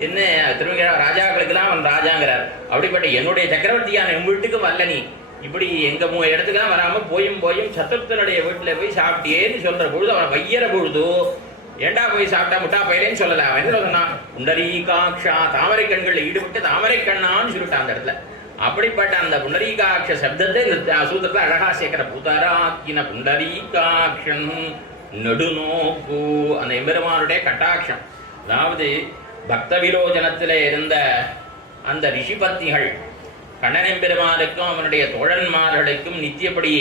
என்ன திரும்ப ராஜாக்களுக்கெல்லாம் அவன் ராஜாங்கிறார். அப்படிப்பட்ட என்னுடைய சக்கரவர்த்தியான என் வீட்டுக்கும் அல்ல, நீ இப்படி எங்க இடத்துக்கெல்லாம் வராம போயும் சத்துருத்தனுடைய வீட்டுல போய் சாப்பிட்டியேன்னு சொல்ற பொழுது அவன் வையற பொழுது, ஏண்டா போய் சாப்பிட்டா முட்டா பயிலேன்னு சொல்லல. அவன் என்ன சொன்னான்? புண்டரீகாட்சா, தாமரை கண்களில் ஈடுபட்டு தாமரை கண்ணான்னு சொல்லிட்டான் அந்த இடத்துல. அப்படிப்பட்ட அந்த புண்டரீகாட்ச சப்தத்தை இந்த சூத்திரத்தில் அழகா சேர்க்கிற. புதராக்கின புண்டரீகாட்சன் நெடுநோக்கு, அந்த எம்பெருமானுடைய கட்டாட்சம். அதாவது பக்த விரோஜனத்தில் இருந்த அந்த ரிஷிபத்திகள் கண்ணனெம்பெருமானுக்கும் அவனுடைய தோழன்மார்களுக்கும் நித்தியப்படி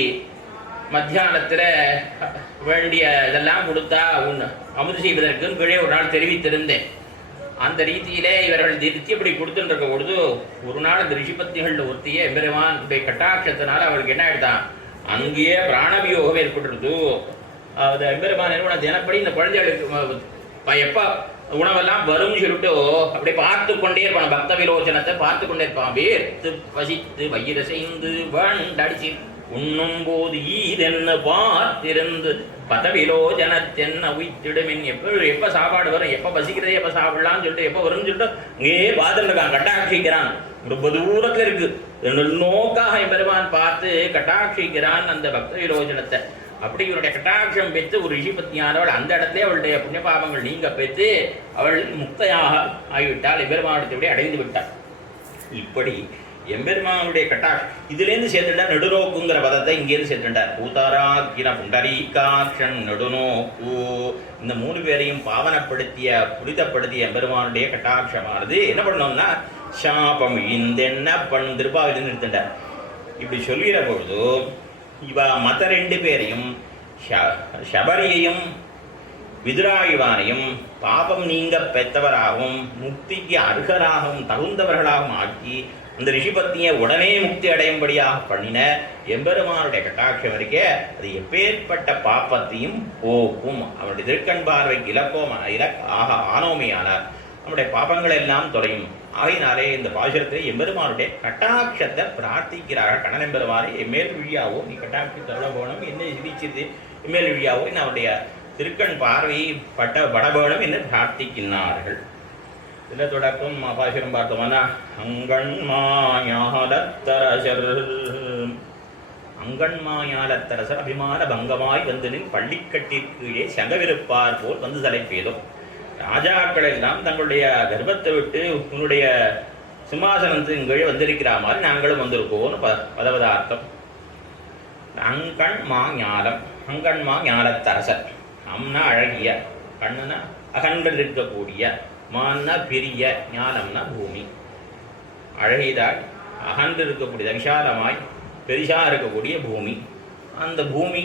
மத்தியானத்தில் வேண்டிய இதெல்லாம் கொடுத்தா அமுது செய்வதற்கும் கீழே ஒரு நாள் தெரிவித்திருந்தேன். அந்த ரீதியிலே இவர்கள் நித்தியப்படி கொடுத்துருக்க பொழுது ஒரு நாள் இந்த ரிஷிபத்திகள் ஒருத்தியே எம்பெருமானுடைய கட்டாட்சத்தினால அவருக்கு என்ன ஆயிடுதான், அங்கேயே பிராணவியோகம் ஏற்பட்டுருது. அது எம்பெருமான் என்ன தினப்படி இந்த குழந்தைகளுக்கு எப்போ உணவெல்லாம் வரும்னு சொல்லிட்டு அப்படி பார்த்து கொண்டே இருப்பான், பக்த விரோச்சனத்தை பார்த்து கொண்டே இருப்பான். வேர்த்து பசித்து வயிறு செய்து வண்டடிச்சு உண்ணும் போது ஈதென்ன பார்த்திருந்து பதவிலோஜனத்தென்ன உயிர்த்திடுமின். எப்போ சாப்பாடு வரும், எப்போ பசிக்கிறதே, எப்போ சாப்பிடலாம்னு சொல்லிட்டு எப்போ வரும்னு சொல்லிட்டு அங்கேயே பார்த்துட்டு இருக்கான், கட்டாட்சிக்கிறான். ரொம்ப தூரத்தில் இருக்கு, நோக்காக பெருமான் பார்த்து கட்டாட்சிக்கிறான் அந்த பக்த விரோஜனத்தை. அப்படி இவருடைய கட்டாட்சம் பெற்று ஒரு ரிஷிபத்தியானவள் அந்த இடத்துல அவளுடைய புண்ணிய பாவங்கள் நீங்க பெற்று அவள் முக்தையாக ஆகிவிட்டாள், எம்பெருமானத்தை அடைந்து விட்டாள். இப்படி எம்பெருமானுடைய கட்டாட்சம் இதுலேருந்து சேர்த்துட்டார். நெடுநோக்குங்கிற பதத்தை இங்கேருந்து சேர்த்துட்டார். பூதாராக்கின புண்டரீகாட்சன் நெடுநோக்கு. இந்த மூணு பேரையும் பாவனப்படுத்திய புனிதப்படுத்திய எம்பெருமானுடைய கட்டாட்சமானது என்ன பண்ணோம்னா, சாபம் இந்தென்ன திருப்பாவிலிருந்து நிறுத்திட்டார். இப்படி சொல்கிற பொழுது இவ மற்ற ரெண்டு பேரையும் சபரியையும் விதுராயுவானையும் பாபம் நீங்க பெற்றவராகவும் முக்திக்கு அருகராகவும் தகுந்தவர்களாகவும் ஆக்கி அந்த ரிஷிபத்தியை உடனே முக்தி அடையும்படியாக பண்ணின எம்பெருமானுடைய கட்டாட்சம் இருக்கே, அது எப்பேற்பட்ட பாப்பத்தையும் போக்கும். அவனுடைய திருக்கண் பார்வைக்கு ஆனோமையானார் நம்முடைய பாபங்கள் எல்லாம் தொலையும். ஆகினாலே இந்த பாசுரத்தில் எம்பெருமானுடைய கட்டாட்சத்தை பிரார்த்திக்கிறார்கள். கண்ணன் எம்பெருமானை எம்மேல் விழியாவோ நீ கட்டாட்சி தொழ போகணும், என்ன சிரிச்சது எம்மேல் விழியாவோ அவருடைய திருக்கண் பார்வை படபேணும் என்று பிரார்த்திக்கின்றார்கள். இதில் தொடக்கம் பாசுரம் பார்த்தோம்னா, அங்கண்மாயாலத்தரசர் அபிமான பங்கமாய் வந்தனின் பள்ளிக்கட்டிற்கீழே சங்கவிருப்பார் போல் வந்து தலை பெய்தோம். ராஜாக்கள் எல்லாம் தங்களுடைய கர்ப்பத்தை விட்டு உன்னுடைய சிம்மாசனத்தின் கீழே வந்திருக்கிற மாதிரி நாங்களும் வந்திருக்கோம்னு பதவதார்த்தம். அங்கண்மா ஞாலம், அங்கண்மா ஞாலத்தரசர். அம்னா அழகிய, கண்ணுனா அகன்கள் இருக்கக்கூடிய, மான்னா பெரிய, ஞானம்னா பூமி. அழகிதாய் அகன்று இருக்கக்கூடிய விஷாலமாய் பெரிசா இருக்கக்கூடிய பூமி. அந்த பூமி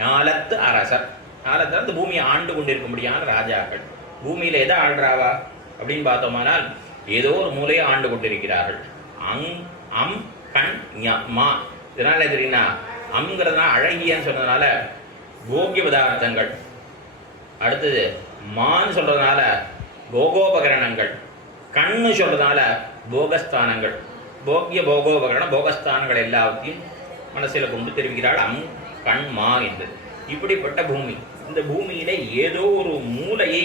ஞாலத்து அரசர். ஞாலத்தில் அந்த பூமியை ஆண்டு கொண்டிருக்கும்படியான ராஜாக்கள். பூமியில் எதை ஆள்றாவா அப்படின்னு பார்த்தோம்னால் ஏதோ ஒரு மூலையை ஆண்டு கொண்டிருக்கிறார்கள். அம் கண் மா. இதனால தெரியுன்னா அம்ங்கிறதுனா அழகியன்னு சொன்னதுனால போக்கிய பதார்த்தங்கள், அடுத்தது மான்னு சொல்கிறதுனால போகோபகரணங்கள், கண்ணு சொல்கிறதுனால போகஸ்தானங்கள், போக்கிய போகோபகரண போகஸ்தானங்கள் எல்லாத்தையும் மனசில் கொண்டு தெரிவிக்கிறாள் கண் மா என்று. இப்படிப்பட்ட பூமி, இந்த பூமியிலே ஏதோ ஒரு மூலையை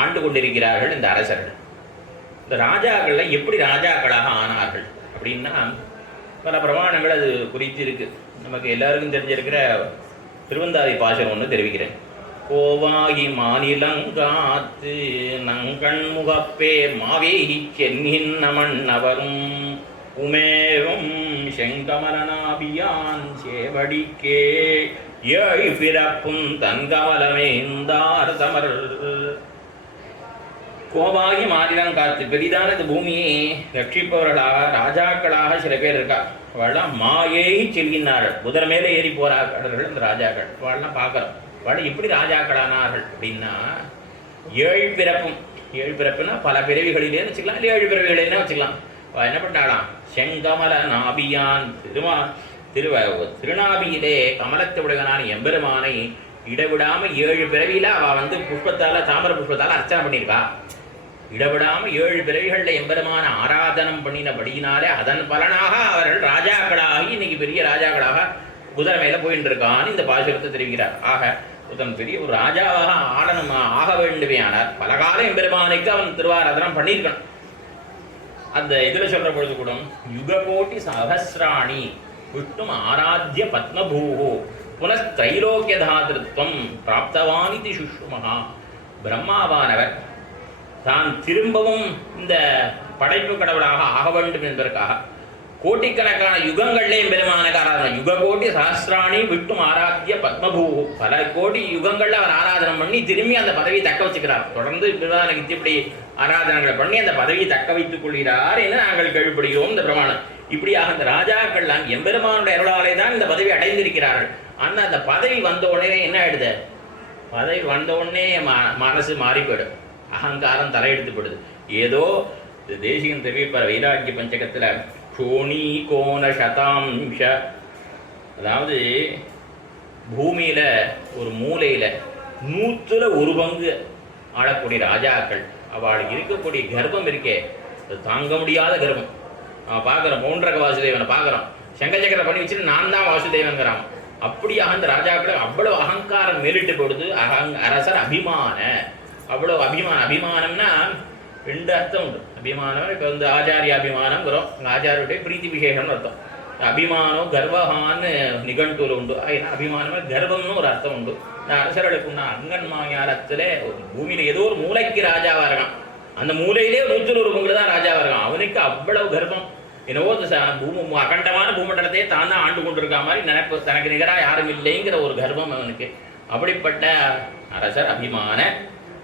ஆண்டு கொண்டிருக்கிறார்கள் இந்த அரசர்கள். இந்த ராஜாக்களில் எப்படி ராஜாக்களாக ஆனார்கள் அப்படின்னா பல பிரமாணங்கள் அது குறித்து இருக்கு. நமக்கு எல்லாருக்கும் தெரிஞ்சிருக்கிற திருவந்தாதி பாசனம் ஒன்று தெரிவிக்கிறேன். கோவாகி மாநிலங்காத்து நங்கண் முகப்பே மாவேகி சென்னின் நமன்னவரும் உமேவும் செங்கமலனாபியான் சேவடிக்கே ஏழு பிறப்பும் தன்கமலமேந்தார் தமர். கோவாகி மாநிலம் காத்து பெரிதான இந்த பூமியை ரட்சிப்பவர்களாக ராஜாக்களாக சில பேர் இருக்கா. அவள்லாம் மாயை செல்கின்றார்கள், குதிரை மேலே ஏறி போறார்கள் இந்த ராஜாக்கள். அவள்லாம் பார்க்குறோம், அவள் எப்படி ராஜாக்களானார்கள் அப்படின்னா ஏழு பிறப்பும். ஏழு பிறப்புன்னா பல பிறவிகளிலேன்னு வச்சுக்கலாம், இல்லை ஏழு பிறவிகளிலேன்னு வச்சுக்கலாம். என்ன பண்ணாலாம், செங்கமல நாபியான் திருநாபியிலே கமலத்தை உடையவனான எம்பெருமானை இடவிடாமல் 7 பிறவியில் அவள் புஷ்பத்தால் தாமர புஷ்பத்தால் அர்ச்சனை பண்ணியிருக்கா. இடவிடாமல் 7 பிறவிகளில் எம்பெருமான ஆராதனம் பண்ணினபடியினாலே அதன் பலனாக அவர்கள் ராஜாக்களாகி இன்னைக்கு பெரிய ராஜாக்களாக குதிரை மேலே போயிட்டு இருக்கான்னு இந்த பாசுரத்தை தெரிவிக்கிறார். ஆக ஒருத்தன் பெரிய ஒரு ராஜாவாக ஆக வேண்டுமே ஆனால் பல காலம் எம்பெருமானுக்கு அவன் திருவாராதனம் பண்ணியிருக்கணும். அந்த இதில் சொல்கிற பொழுது கூட யுககோட்டி சகசிராணி விஷ்ணும் ஆராத்திய பத்மபூஹோ புனஸ்திரைலோக்கிய தாதிருத்வம் பிராப்தவானிதி சுஷ்மஹா. பிரம்மாவானவர் தான் திரும்பவும் இந்த படைப்பு கடவுளாக ஆக வேண்டும் என்பதற்காக கோட்டிக்கணக்கான யுகங்கள்லேயும் பெருமானுக்கு ஆராதனை, யுக கோட்டி சஹசிராணி விட்டும் ஆராத்திய பத்மபூஹு, பல கோடி யுகங்களில் அவர் ஆராதனம் பண்ணி திரும்பி அந்த பதவியை தக்க வச்சுக்கிறார். தொடர்ந்து பெருமானுக்கு இப்படி ஆராதனைகளை பண்ணி அந்த பதவியை தக்க வைத்துக் கொள்கிறார் என்று நாங்கள் கேள்விப்படுகிறோம். இந்த பிரமாணம் இப்படியாக இந்த ராஜாக்கள்லாம் எம்பெருமானுடைய அருளாலே தான் இந்த பதவி அடைந்திருக்கிறார்கள். ஆனால் அந்த பதவி வந்த உடனே என்ன ஆயிடுது, பதவி வந்த உடனே மனசு மாறி போயிடும், அகங்காரம் தலையெடுத்து போயிடுது. ஏதோ தேசிகன் தெரிவிப்பார் வைராக்கிய பஞ்சகத்தில் கோணி கோண சதாம்ச, அதாவது பூமியில் ஒரு மூலையில் 100 பங்கு ஆளக்கூடிய ராஜாக்கள் அவளுக்கு இருக்கக்கூடிய கர்ப்பம் இருக்கே, அது தாங்க முடியாத கர்ப்பம். பார்க்குறோம் பவுண்டரக வாசுதேவனை பார்க்குறோம், சங்கச்சக்கரை பண்ணி வச்சுட்டு நான் தான் வாசுதேவன்கிறான். அப்படியாக அந்த ராஜாக்கள் அவ்வளோ அகங்காரம் மேலிட்டு போடுது. அரசர் அபிமான, அவ்வளோ அபிமானம்னா 2 அர்த்தம் உண்டு. அபிமானம் இப்போ ஆச்சாரிய அபிமானங்கிறோம், ஆச்சாரியுடைய பிரீத்தி விசேஷம்னு அர்த்தம். அபிமானம் கர்வகான்னு நிகழ்த்தூர் உண்டு. அபிமானமே கர்வம்னு ஒரு அர்த்தம் உண்டு. இந்த அரசர்களுக்கு உண்டா அங்கன்மாயாரத்தில் பூமியில் ஏதோ ஒரு மூளைக்கு ராஜாவாக இருக்கான், அந்த மூலையிலே 100 பங்குல தான் ராஜாவாக இருக்கான். அவனுக்கு அவ்வளவு கர்வம், என்னவோ அகண்டமான பூமண்டலத்தையே தான் தான் ஆண்டு கொண்டிருக்க மாதிரி நினைப்பு, தனக்கு நிகராக யாரும் இல்லைங்கிற ஒரு கர்வம் அவனுக்கு. அப்படிப்பட்ட அரசர் அபிமான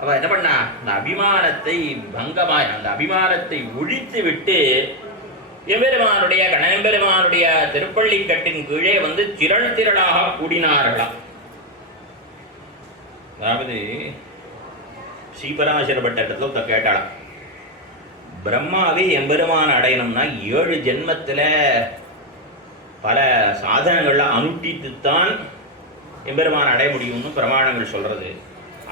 அவள் என்ன பண்ணா, அந்த அபிமானத்தை பங்கமாய் அந்த அபிமானத்தை ஒழித்து விட்டு எம்பெருமானுடைய கணெம்பெருமானுடைய திருப்பள்ளிக்கட்டின் கீழே திரளாக கூடினார்களாம். அதாவது ஸ்ரீபராசர பட்டத்தில் கேட்டாளாம், பிரம்மாவே எம்பெருமான அடையணும்னா 7 ஜென்மத்தில் பல சாதனங்கள்லாம் அனுட்டித்துத்தான் எம்பெருமான அடைய முடியும்னு பிரமாணங்கள் சொல்றது.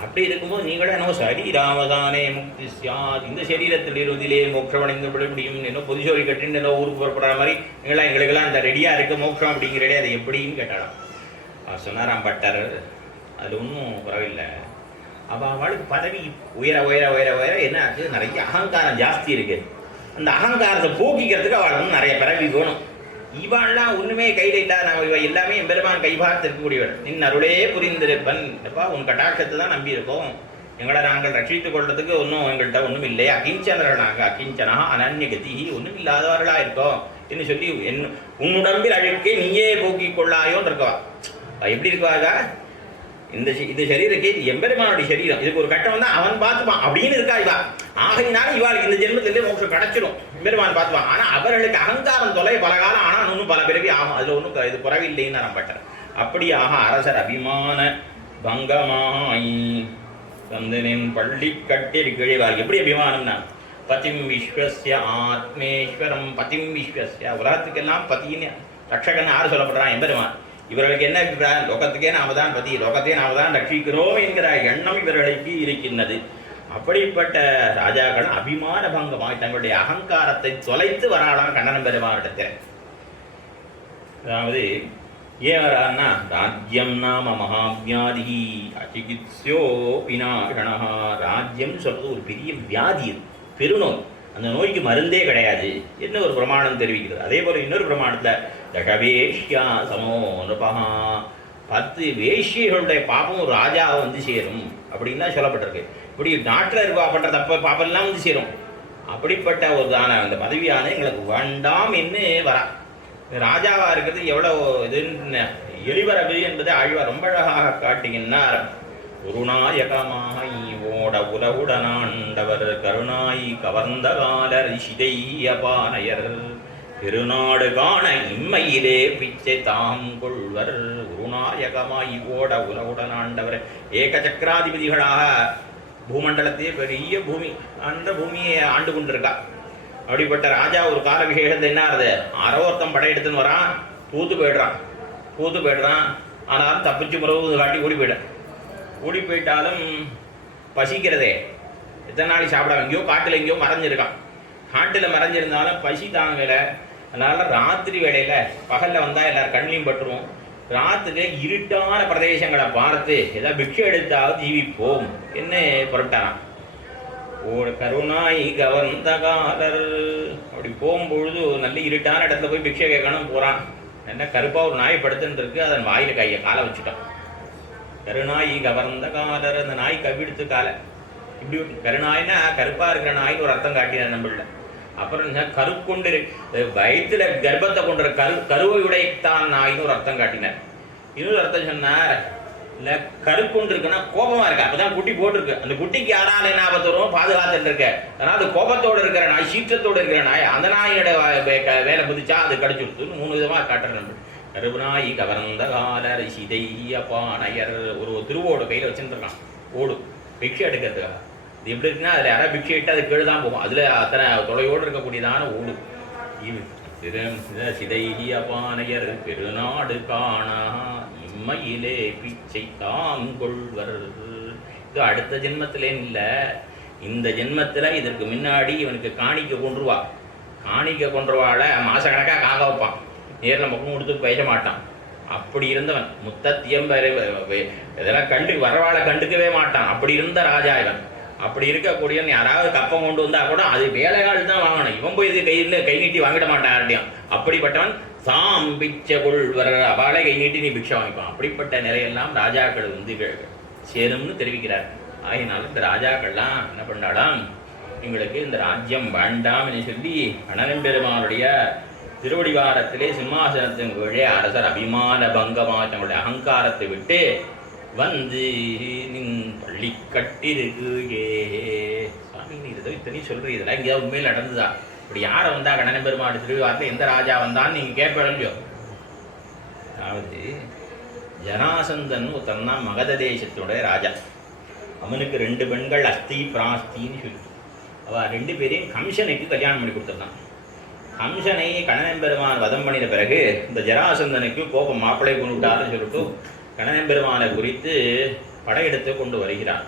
அப்படி இருக்கும்போது நீங்களும் என்னவோ சரீராவதானே முக்தி சியாத், இந்த சரீரத்தில் இருவதிலே மோட்சம் அடைந்து விட முடியும், என்ன பொதுசோரி கட்டின்னு என்ன ஊருக்கு புறப்படுற மாதிரி எங்களுக்கெல்லாம் இந்த ரெடியாக இருக்க மோட்சம் அப்படிங்கிறதே அது எப்படின்னு கேட்டாலாம். சொன்னாராம் பட்டர், அது ஒன்றும் குறவில்லை. அப்போ அவளுக்கு பதவி உயர உயர உயர உயர என்ன ஆச்சு, நிறைய அகங்காரம் ஜாஸ்தி இருக்கு. அந்த அகங்காரத்தை போக்கிக்கிறதுக்கு அவளுக்கு நிறைய பிறவி வேணும். இவாள்லாம் ஒன்றுமே கையில் இல்லாத இவ எல்லாமே எம்பெருமான் கைபார்த்து இருக்கக்கூடியவள். நின் அருளே புரிந்திருப்பன், எப்பா உன் கட்டாட்சத்தை தான் நம்பி இருக்கோம், எங்களை நாங்கள் ரட்சித்துக் கொள்றதுக்கு ஒன்றும் எங்கள்கிட்ட ஒன்றும் இல்லை, அகிஞ்சனர்கள் நாங்கள் அகிஞ்சனா அனன்ய கதி ஒன்றும் இல்லாதவர்களாக இருக்கோம் என்று சொல்லி உன்னுடம்பில் அழுக்கே நீயே போக்கிக் கொள்ளாயோன்னு இருக்கவா. எப்படி இருக்குவாங்க, இந்த சரீரக்கே எம்பெருமானுடைய சரீரம், இதுக்கு ஒரு கட்டம் வந்தால் அவன் பார்த்துப்பான் அப்படின்னு இருக்கா இவா. ஆகையினால இவாளுக்கு இந்த ஜென்மத்திலே மோட்சம் கிடைச்சிடும், எம்பெருமான் பார்த்துப்பான். ஆனால் அவர்களுக்கு அகங்காரம் தொலை பல காலம், ஆனால் இன்னும் பல பிறவி ஆகும், அதில் ஒன்றும் இது குறவில்லைன்னு நான் பட்டேன். அப்படியாக அரசர் அபிமான பங்கமாய் தந்தனின் பள்ளி கட்டில் கிழிவார். எப்படி அபிமானம்னா, பதிம் விஸ்வஸ்ய ஆத்மேஸ்வரம், பதிம் விஸ்வஸ்ய, உலகத்துக்கெல்லாம் பதின்னு ரட்சகன் யார் சொல்லப்படுறான், எம்பெருமான். இவர்களுக்கு என்ன அபிப்பிராயம்? லோகத்துக்கே நாம தான் பதி, லோகத்தையே நாம தான் ரட்சிக்கிறோம் என்கிற எண்ணம் இவர்களுக்கு இருக்கின்றது. அப்படிப்பட்ட ராஜாக்கள் அபிமான பங்கமாய் தங்களுடைய அகங்காரத்தை தொலைத்து வராளாம் கண்ணன் பெருமானிடத்தில். அதாவது ஏன் வரான்னா, ராஜ்யம் நாம மகாவியாதி அச்சிகித்ஸோ விநாசனா. ராஜ்யம் சொல்றது ஒரு பெரிய வியாதி, பெருநோய். அந்த நோய்க்கு மருந்தே கிடையாது என்ன ஒரு பிரமாணம் தெரிவிக்கிறது. அதே போல இன்னொரு பிரமாணத்தில் தகவேஷ்யா சமோ நிருபகா, 10 வேஷ்யர்களுடைய பாப்பம் ஒரு ராஜாவை வந்து சேரும் அப்படின்னு தான் சொல்லப்பட்டிருக்கு. இப்படி நாட்டில் இருப்பா பண்ணுற தப்ப பாப்பெல்லாம் வந்து சேரும். அப்படிப்பட்ட ஒரு தான அந்த பதவியான எங்களுக்கு வேண்டாம் என்று வரா. ராஜாவாக இருக்கிறது எவ்வளோ இதுன்னு எளிவரவு என்பதை ஆழ்வார் ரொம்ப அழகாக காட்டுகின்றார். குருநாயகமாக ஓட உலகுடனாண்டவர் கருணாய் கவர்ந்த காலர் சிதையபானையர் திருநாடு காண இம்மையிலே பிச்சை தாம் கொள்வர். குருநாயகமாய் ஓட உலகுடனாண்டவர் ஏக சக்கராதிபதிகளாக பூமண்டலத்தையே பெரிய பூமி அந்த பூமியை ஆண்டு கொண்டிருக்கா. அப்படிப்பட்ட ராஜா ஒரு கால விசேஷத்தை என்ன ஆகுது, அறவர்த்தம் படையெடுத்துன்னு வரான், பூத்து போயிடுறான். ஆனாலும் தப்பிச்சு முறவு காட்டி ஓடி போயிட்டாலும் பசிக்கிறதே. எத்தனை நாளைக்கு சாப்பிடாம எங்கேயோ காட்டில் எங்கேயோ மறைஞ்சிருக்கான். காட்டில் மறைஞ்சிருந்தாலும் பசி தாங்கலை. அதனால ராத்திரி வேளையில் பகலில் வந்தால் எல்லாரும் கண்ணிலையும் பட்டுருவோம். ராத்திரி இருட்டான பிரதேசங்களை பார்த்து ஏதாவது பிக்ஷை எடுத்தாவது ஜீவிப்போம் என்ன புறப்பட்டாரான். ஒரு கருணாய் கவர்ந்த காலர். அப்படி போகும்பொழுது நல்ல இருட்டான இடத்துல போய் பிக்ஷை கேட்கணும் போகிறான். என்ன கருப்பாக ஒரு நாய் படுத்துன்னு இருக்கு, அதன் வாயில் கையை காலை வச்சுட்டான். கருணாய் கவர்ந்த காலர், அந்த நாய் கவிடுத்து காலை இப்படி கருணாய்னா கருப்பாக இருக்கிற நாய்னு ஒரு அர்த்தம் காட்டினார் நம்மள. அப்புறம் கருக்கொண்டு வயிற்றுல கர்ப்பத்தை கொண்ட கருவை உடைத்தான் நாய்னு ஒரு அர்த்தம் காட்டினார். இன்னொரு அர்த்தம் சொன்னார், இல்லை கருக்கொண்டு இருக்குன்னா கோபமாக இருக்கு, அப்போதான் குட்டி போட்டிருக்கு. அந்த குட்டிக்கு யாரால என்ன ஆபத்து வரும், பாதுகாத்துட்டு இருக்க. அதனால் அது கோபத்தோடு இருக்கிற நாய், சீற்றத்தோடு இருக்கிற நாய், அந்த நாயோட வேலை புதிச்சா அது கடிச்சுடுத்துன்னு 3 விதமாக காட்டுறேன். கருநாய் கவர்ந்த காலர் சிதையபானையர். ஒரு திருவோடு கையில் வச்சுருக்கான், ஓடு பிக்ஷை எடுக்கிறதுக்காக. இது எப்படி இருக்குன்னா, அதில் யாராவது பிக்ஷை இட்டு அது கீழே தான் போகும். அதில் அத்தனை தொலையோடு இருக்கக்கூடியதான ஓடு. சிதையபானையர் பெருநாடு காணா இம்மையிலே பிச்சை தாம் கொள்வர். இது அடுத்த ஜென்மத்திலேன்னு இல்லை, இந்த ஜென்மத்தில் இதற்கு முன்னாடி இவனுக்கு காணிக்க கொன்றுவா. காணிக்க கொன்றுவாளை மாசக்கணக்காக காக்க வைப்பான், நேரில் முகம் கொடுத்து பேச மாட்டான். அப்படி இருந்தவன் முத்தத்தியம் இதெல்லாம் வரவாளை கண்டுக்கவே மாட்டான். அப்படி இருந்த ராஜா இவன். அப்படி இருக்கக்கூடியவன் யாராவது கப்பம் கொண்டு வந்தால் கூட அது வேலையாள் தான் வாங்கணும். இவன் போய் இது கை நீட்டி வாங்கிட மாட்டான் யார்ட்டையும். அப்படிப்பட்டவன் தாம் பிச்சை கொள்வர், அவளை கை நீட்டி நீ பிக்ஷை வாங்கிப்பான். அப்படிப்பட்ட நிலையெல்லாம் ராஜாக்கள் வந்து சேரும்னு தெரிவிக்கிறார். ஆகினாலும் இந்த ராஜாக்கள்லாம் என்ன பண்ணாலாம், எங்களுக்கு இந்த ராஜ்யம் வேண்டாம் என்று சொல்லி கண்ணன் பெருமானுடைய திருவடிவாரத்திலே சிம்மாசனத்தின் கீழே அரசர் அபிமான பங்கமாக தங்களுடைய அகங்காரத்தை விட்டு வந்து நின் பள்ளி கட்டிருக்கு. சுவாமி நீ இதை இத்தனையும் சொல்கிறீங்க, இதெல்லாம் இங்கேயாவது உண்மையில் நடந்துதா? இப்படி யாரை வந்தா கண்ணன் பெருமாள் திருவிழாத்தில் எந்த ராஜா வந்தான்னு நீங்கள் கேட்பழஞ்சோ. அதாவது ஜராசந்தன் ஒருத்தன் தான் மகத தேசத்துடைய ராஜா. அவனுக்கு 2 பெண்கள் அஸ்தி பிராஸ்தின்னு சொல்லி அவள் 2 பேரையும் கம்சனுக்கு கல்யாணம் பண்ணி கொடுத்துருந்தான். கம்சனை கண்ணன் பெருமான் வதம் பண்ணின பிறகு இந்த ஜராசந்தனுக்கு கோபம், மாப்பிள்ளை கொண்டு விட்டாருன்னு சொல்லிட்டு கண்ணன் பெருமானை குறித்து படையெடுத்து கொண்டு வருகிறான்.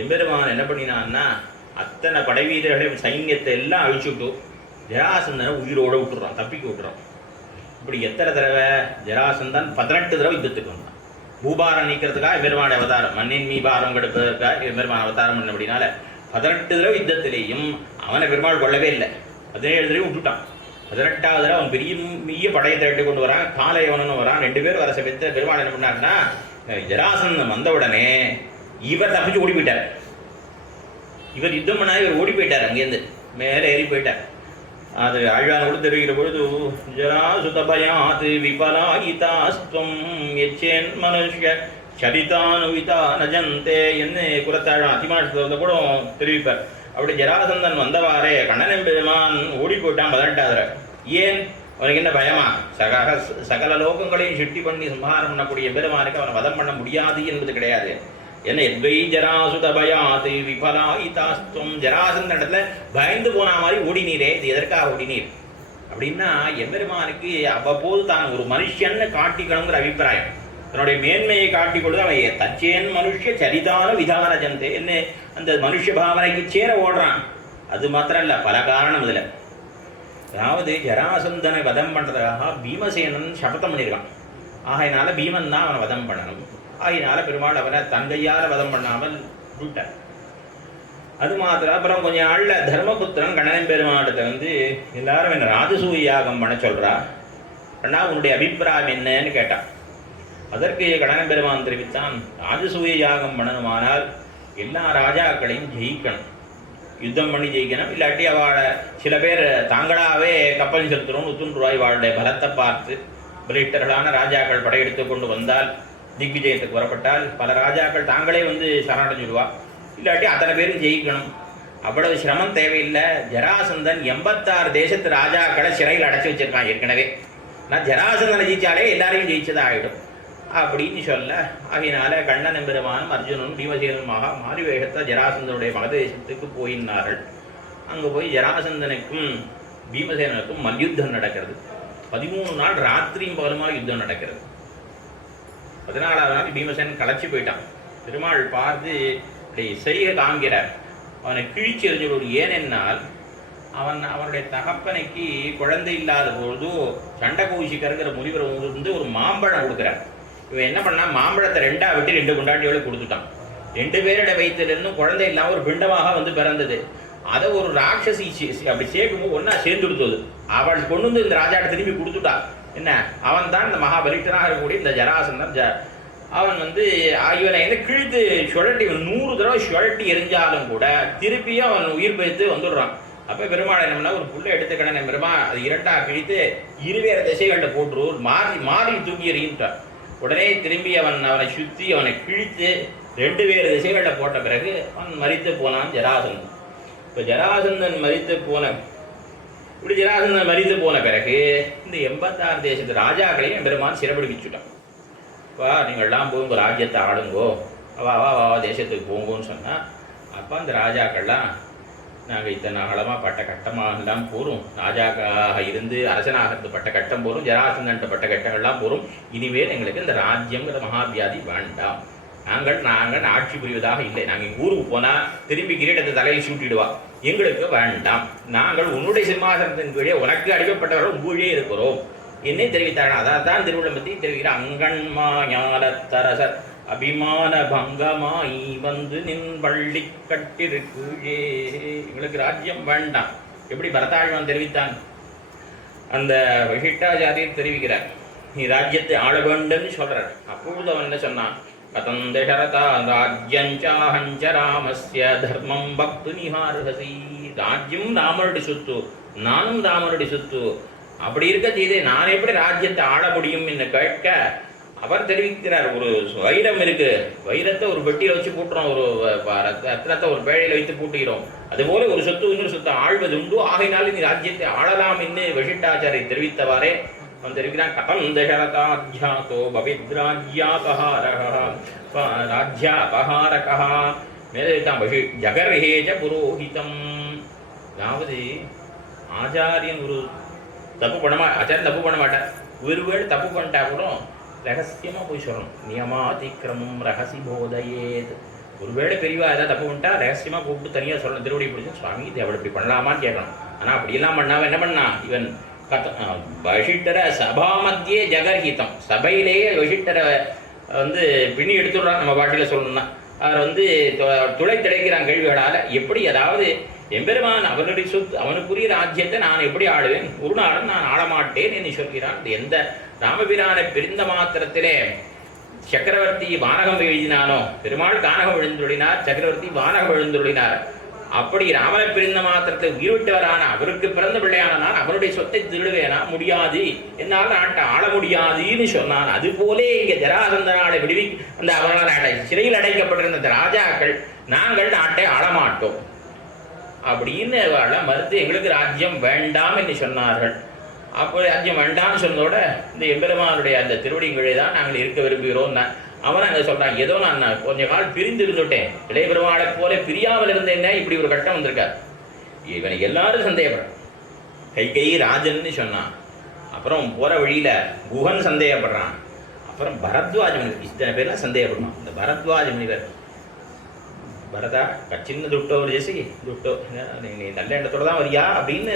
எம்பெருமான் என்ன பண்ணினான்னா, அத்தனை படை வீரர்களையும் சைன்யத்தை எல்லாம் அழிச்சுட்டு ஜராசந்தனை உயிரோடு விட்டுறான், தப்பிக்க விட்டுறான். இப்படி எத்தனை தடவை ஜராசந்தன் 18 தடவை யுத்தத்துக்கு வந்தான். பூபாரம் நீக்கிறதுக்காக எம்பெருமான அவதாரம், மண்ணின் மீபாரம் கெடுப்பதற்காக எம்பெருமான அவதாரம் பண்ண அப்படின்னால 18 தடவை யுத்தத்திலேயும் அவனை பெருமாள் கொள்ளவே இல்லை. 17 தடவை விட்டுட்டான். 18வது தடவை அவன் பெரிய படையை திரட்டி கொண்டு வரான். காலையவனு வரான். 2 பேர் வர சமயத்தை பெருமாள் என்ன பண்ணாருன்னா, ஜராசந்தன் வந்த உடனே இவர் தப்பிச்சு ஓடி போயிட்டார். இவர் யுத்தம் பண்ணா இவர் ஓடி போயிட்டார், அங்கேருந்து மேலே ஏறி போயிட்டார். அது ஆழ்வான் கூட தெரிவிக்கிற பொழுது ஜராசுதபயாத் விபலாயிதாஸ்துவம் எச்சேன் மனுஷ்ய சரிதானுவிதா நஜந்தே என்று குலத்தாழம் அத்திமானத்தில் வந்த கூட தெரிவிப்பார். அப்படி ஜராசந்தன் வந்தவாறே கண்ணன் பெருமான் ஓடி போயிட்டான் 18வது. ஏன் அவனுக்கு என்ன பயமா? சகல லோகங்களையும் சுட்டி பண்ணி சம்ஹாரம் பண்ணக்கூடிய பெருமானுக்கு அவனை வதம் பண்ண முடியாது என்பது கிடையாது. என்ன எத்வை ஜராசுத பயாத் விபலாயிதாஸ்துவம். ஜராசந்த இடத்துல பயந்து போன மாதிரி ஓடினீரே, இது எதற்காக ஓடினீர்? அப்படின்னா எம்பெருமானுக்கு அவ்வப்போது தான் ஒரு மனுஷன்னு காட்டிக்கணுங்கிற அபிப்பிராயம். தன்னுடைய மேன்மையை காட்டிக்கொள்வது அவன் தச்சேன் மனுஷ சரிதான விதான ஜந்தே என்ன அந்த மனுஷ பாவனைக்கு சேர ஓடுறான். அது மாத்திரம் இல்லை, பல காரணம் இதில். அதாவது ஜராசந்தனை வதம் பண்ணுறதுக்காக பீமசேனன் சபதம் பண்ணியிருக்கான். ஆகையினால பீமன் தான் அவனை வதம் பண்ணணும். ஆகையினால பெருமாள் அவனை தங்கையால் வதம் பண்ணாமல் விட்டார். அது மாத்திரம் அப்புறம் கொஞ்சம் நாளில் தர்மபுத்திரன் கண்ணன் பெருமாட்டத்தை வந்து எல்லாரும் என்ன ராஜசூய யாகம் பண்ண சொல்கிறா அண்ணா, உன்னுடைய அபிப்பிராயம் என்னன்னு கேட்டான். அதற்கு கண்ணன் பெருமான் தெரிவித்தான், ராஜசூய யாகம் பண்ணணுமானால் எல்லா ராஜாக்களையும் ஜெயிக்கணும், யுத்தம் பண்ணி ஜெயிக்கணும். இல்லாட்டி அவளை சில பேர் தாங்களாகவே கப்பல் செலுத்துகிறோம் உத்துன்றுவாய் அவளுடைய பலத்தை பார்த்து பலிட்டர்களான ராஜாக்கள் படையெடுத்து கொண்டு வந்தால் திக்விஜயத்துக்கு வரப்பட்டால் பல ராஜாக்கள் தாங்களே வந்து சரணடைஞ்சிடுவா. இல்லாட்டி அத்தனை பேரும் ஜெயிக்கணும். அவ்வளவு சிரமம் தேவையில்லை. ஜராசந்தன் 86 தேசத்து ராஜாக்களை சிறையில் அடைச்சி வச்சிருக்கான் ஏற்கனவே. நான் ஜராசந்தனை ஜெயிச்சாலே எல்லாரையும் ஜெயிச்சதாக ஆகிடும் அப்படின்னு சொல்ல, ஆகினால கண்ணன் பெருமானும் அர்ஜுனனும் பீமசேனனுமாக மாறி வேகத்தை ஜராசந்தனுடைய மகதேசத்துக்கு போயினார்கள். அங்கே போய் ஜராசந்தனுக்கும் பீமசேனனுக்கும் மல்யுத்தம் நடக்கிறது. 13 நாள் ராத்திரியும் பகலுமாக யுத்தம் நடக்கிறது. 14ஆவது நாள் பீமசேனன் களைச்சி போயிட்டான். பெருமாள் பார்த்து செய்ய காண்கிறார். அவனை கிழிச்சு எறிஞ்சு ஏனென்னால் அவனுடைய தகப்பனைக்கு குழந்தை இல்லாத பொழுது சண்டை கௌசிகருங்கிற முனிவர் வந்து ஒரு மாம்பழம் கொடுக்குறார். இவன் என்ன பண்ணா, மாம்பழத்தை 2ஆ வெட்டி 2 கொண்டாட்டியோடு கொடுத்துட்டான். 2 பேரோட வயிற்றுலேருந்தும் குழந்தை இல்லாமல் ஒரு பிண்டமாக வந்து பிறந்தது. அதை ஒரு ராட்சசி அப்படி சேர்க்கும்போது ஒன்றா சேர்ந்து கொடுத்தது. அவள் கொண்டு வந்து இந்த ராஜாட்ட திரும்பி கொடுத்துட்டா. என்ன, அவன் தான் இந்த மகாபலிட்டனாக இருக்கக்கூடிய இந்த ஜராசந்தன். அவன் வந்து இவனை என்ன கிழித்து சுழட்டி 100 தடவை சுழட்டி எரிஞ்சாலும் கூட திருப்பியும் அவன் உயிர் பெய்த்து வந்துடுறான். அப்போ பெருமாள் என்ன பண்ணா, ஒரு புல்லை எடுத்துக்கிட்டேன் பெருமா, அது 2ஆ கிழித்து இருவேறு திசைகள்கிட்ட போட்டு மாறி மாறி தூக்கி எறிகின்றான். உடனே திரும்பி அவனை சுற்றி அவனை கிழித்து 2 வேறு திசைகளில் போட்ட பிறகு அவன் மரித்து போனான் ஜராசந்தன். இப்போ ஜராசந்தன் மரித்து போன பிறகு இந்த 86 தேசத்து ராஜாக்களையும் பெருமான் சிறப்பிடிச்சுட்டான். வா, நீங்கள்லாம் போய் உங்கள் ராஜ்யத்தை ஆளுங்கோ, வா வா வா தேசத்துக்கு போங்கோன்னு சொன்னால், அப்போ அந்த ராஜாக்கள்லாம் நாங்கள் இத்தனை காலமாக பட்ட கட்டமாக எல்லாம் போகிறோம், ராஜாக்காக இருந்து அரசனாகிறது பட்ட கட்டம் போகிறோம், ஜராசந்தன்ட்ட பட்ட கட்டங்கள்லாம் போகிறோம், இனிமேல் எங்களுக்கு இந்த ராஜ்யங்கிற மகாவியாதி வேண்டாம், நாங்கள் ஆட்சி புரிவதாக இல்லை, நாங்கள் ஊருக்கு போனால் திரும்பி கிரீடத்தை தலையில் சூட்டிடுவா, எங்களுக்கு வேண்டாம், நாங்கள் உன்னுடைய சிம்மாசனத்தின் கீழே உனக்கு அடிக்கப்பட்டவர்கள் உங்களே இருக்கிறோம் என்னை தெரிவித்தார்கள். அதான் தான் திருவிழம்பத்தி தெரிவிக்கிற அங்கன்மா ஞானத்தரசர் அபிமான பங்கமாய் வந்து நின் பள்ளி கட்டிருக்குழே, எங்களுக்கு ராஜ்யம் வேண்டாம். எப்படி பரதாழ்வான் தெரிவித்தான், அந்த வசிஷ்டாச்சாரியர் தெரிவிக்கிறார், நீ ராஜ்யத்தை ஆள வேண்டும்னு சொல்றார். அப்பொழுது அவன் என்ன சொன்னான், கதம் தசரதா ராஜ்யஞ்சாஹஞ்ச ராமஸ்ய தர்மம் பக்து நிஹார்ஹசி, ராஜ்யம் ராமருடைய சொத்து, நானும் ராமருடைய சொத்து, அப்படி இருக்க செய்தே நான் எப்படி ராஜ்யத்தை ஆள முடியும் என்று கேட்க அவர் தெரிவிக்கிறார், ஒரு வைரம் இருக்கு, வைரத்தை ஒரு பெட்டியில் வச்சு பூட்டுறோம், ஒரு ரத்னத்தை ஒரு பேழையில் வைத்து பூட்டுகிறோம், அதுபோல ஒரு சொத்து இன்னொரு சொத்தை ஆழ்வது உண்டு, ஆகையினால நீ ராஜ்யத்தை ஆளலாம் என்று வசிஷ்டாச்சாரி தெரிவித்தவாறே அவன் தெரிவிக்கிறான். கதம் தசரதாத்யாதோ ராஜ்யாபகாரகா மேதான் ஜகர்ஹேஜ புரோஹிதம். அதாவது ஆச்சாரியன் ஒரு ஆச்சாரியன் தப்பு பண்ண மாட்டார், ஒருவேளை தப்பு பண்ணிட்டா கூட ரகசியமாக போய் சொல்லணும். நியமாதிக்கிரமம் ரகசி போதையேது. ஒருவேளை பெரியவா ஏதாவது தப்பு பண்ணிட்டா ரகசியமாக கூப்பிட்டு தனியாக சொல்லணும், திருவடி பிடிச்சி சுவாமி இது அவள் இப்படி பண்ணலாமான்னு கேட்கணும். ஆனால் அப்படியெல்லாம் பண்ணாமல் என்ன பண்ணா, இவன் வசிஷ்டரை சபா மத்தியே ஜகர்ஹிதம், சபையிலேயே வசிஷ்டரை வந்து பின்னி எடுத்துடுறான். நம்ம பாட்டியில் சொல்லணும்னா அவர் வந்து துளை திளைக்கிறான் கேள்விகளால். எப்படி, அதாவது எம்பெருமான் அவனுடைய சொத்து, அவனுக்குரிய ராஜ்யத்தை நான் எப்படி ஆடுவேன், ஒரு நாளும் நான் ஆளமாட்டேன் என்று சொல்கிறான். எந்த ராமபிரானை பிரிந்த மாத்திரத்திலே சக்கரவர்த்தி வானகம் எழுதினானோ, பெருமாள் கானகம் எழுந்துள்ளினார், சக்கரவர்த்தி வானகம் எழுந்துள்ளினார். அப்படி ராமனை பிரிந்த மாத்திரத்தை உயிர்விட்டவரான அவருக்கு பிறந்த பிள்ளையான நான் அவருடைய சொத்தை திருடுவேனா, முடியாது, என்னால் நாட்டை ஆள முடியாதுன்னு சொன்னான். அதுபோலே இங்கே ஜராசந்தனாலை அந்த அவர்களால் சிறையில் அடைக்கப்பட்டிருந்த ராஜாக்கள் நாங்கள் நாட்டை ஆளமாட்டோம் அப்படின்னு மறுத்து எங்களுக்கு ராஜ்யம் வேண்டாம் என்று சொன்னார்கள். அப்போ ராஜ்யம் வேண்டாம்னு சொன்னதோட இந்த எம்பெருமானுடைய அந்த திருவடிங்களே தான் நாங்கள் இருக்க விரும்புகிறோம். அவன் அங்கே சொல்கிறான், ஏதோ நான் கொஞ்ச கால் பிரிந்து இருந்துட்டேன், இளைய பெருமாளை போல பிரியாமல் இருந்தேன்னா இப்படி ஒரு கட்டம் வந்திருக்கார். இவனை எல்லாரும் சந்தேகப்படுறான். கைகை ராஜன்னு சொன்னான். அப்புறம் போகிற வழியில் குஹன் சந்தேகப்படுறான். அப்புறம் பரத்வாஜ முனிவர், இத்தனை பேர்லாம் சந்தேகப்படுவான். இந்த பரத்வாஜ முனிவர், பரதா சின்ன துட்டோ ஒரு ஜெசி துட்டோ நீ நல்ல எண்ணத்தோடு தான் வரியா அப்படின்னு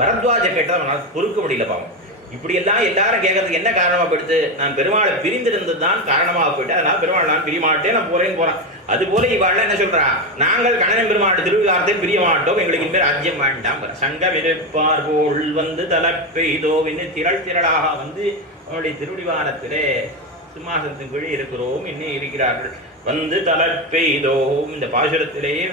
பரத்வாஜ கேட்டால் அவனால் பொறுக்க முடியல. பாவம், இப்படியெல்லாம் எல்லாரும் கேட்கறதுக்கு என்ன காரணமாக போயிடுது? நான் பெருமாளை பிரிந்திருந்தது தான் காரணமாக போயிட்டு, அதனால் பெருமாள் நான் பிரிய மாட்டேன், நான் போகிறேன்னு போகிறான். அதுபோல இவாள் என்ன சொல்கிறா? நாங்கள் கண்ணன் பெருமாள் திருவிழாத்தை பிரிய மாட்டோம், எங்களுக்கு இனிமேல் ராஜ்யம் வேண்டாம். சங்கம் இருப்பார் போல் வந்து தலைப்பெய்தோவின்னு திரள் திரளாக வந்து அவனுடைய திருவடிவாரத்திலே சிம்மாசனத்தின் கீழே இருக்கிறோம் என்ன இருக்கிறார்கள். வந்து தலைப்பெய்தோம், இந்த பாசுரத்திலேயே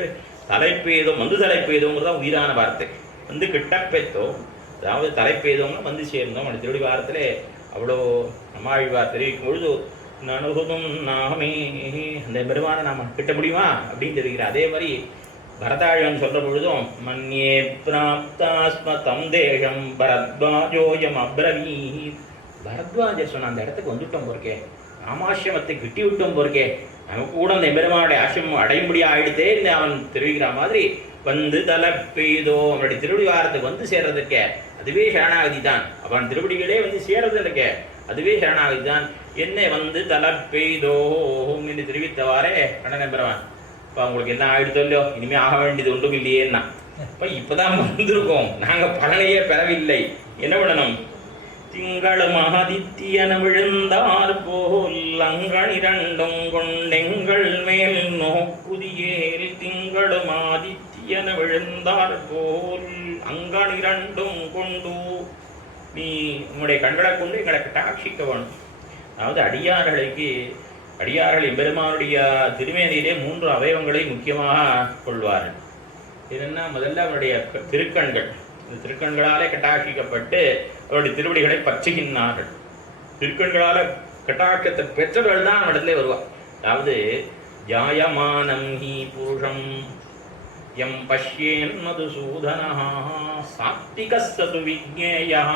தலைப்பெய்தோம், வந்து தலைப்பெய்தோங்கிறது தான் உயிரான வார்த்தை. வந்து கிட்டப்பெய்தோம், அதாவது தலைப்பெய்தோம்னா வந்து சேர்ந்தோம். அவனுடைய திருவடிவாரத்திலே அவ்வளோ நம்மாழ்வார் தெரிவிக்கும் பொழுது நணுகுதும் நாமே, அந்த பெருமானை நாம் கிட்ட முடியுமா அப்படின்னு தெரிவிக்கிறார். அதே மாதிரி பரதாழ்வன் சொல்ற பொழுதும் மன்யே பிராப்தாஸ்ம தம் தேசம் பரத்வாஜோயம் அப்ரவீ, பரத்வாஜர் சொன்ன அந்த இடத்துக்கு வந்துட்டோம் போருக்கே, ராமாசிரமத்தை கிட்டி விட்டோம் போருக்கே, நமக்கு கூட அந்த பெருமானுடைய ஆசிரமம் அடையும்படியா ஆயிடுத்தே அவன் தெரிவிக்கிற மாதிரி வந்து தலைப்பெய்தோ, அவனுடைய திருவடிவாரத்துக்கு வந்து சேர்றதுக்கே அதுவே சரணாகதி தான். அவன் திருவடிகளே வந்து சேர்றது இருக்கே அதுவே சரணாகதி தான். என்னை வந்து தலைப்பெய்தோ என்று தெரிவித்தவாறே கண்ணன் பெறவான். இப்போ அவங்களுக்கு என்ன ஆயிடுதோ இல்லையோ, இனிமே ஆக வேண்டியது ஒன்றும் இல்லையேன்னா. இப்போ இப்போதான் வந்திருக்கோம், நாங்கள் பலனையே பெறவில்லை, என்ன பண்ணணும்? திங்களும் ஆதித்யன விழுந்தார் போல் அங்கனிரண்டும் கொண்டெங்கள் மேல் நோக்குதியேல், திங்களும் ஆதித்யன விழுந்தார் போல் அங்கனிரண்டும் கொண்டு, நீ உன்னுடைய கண்களை கொண்டு எங்களை கட்டாட்சிக்க வேணும். அதாவது அடியார்கள் எம்பெருமானுடைய திருமேனியிலே 3 அவயவங்களை முக்கியமாக கொள்வார்கள். என்னன்னா, முதல்ல அவனுடைய திருக்கண்கள், இந்த திருக்கண்களாலே கட்டாட்சிக்கப்பட்டு அவருடைய திருவடிகளை பற்றுகின்றார்கள். திருக்கண்களால் கட்டாட்சத்தை பெற்றவர்கள் தான் அவனிடத்திலே வருவார். அதாவது ஜாயமானம் ஹி புருஷம் யம் பஷ்யேன் மதுசூதனஹ சாத்விகஸ்ஸது விஜ்ஞேயஹ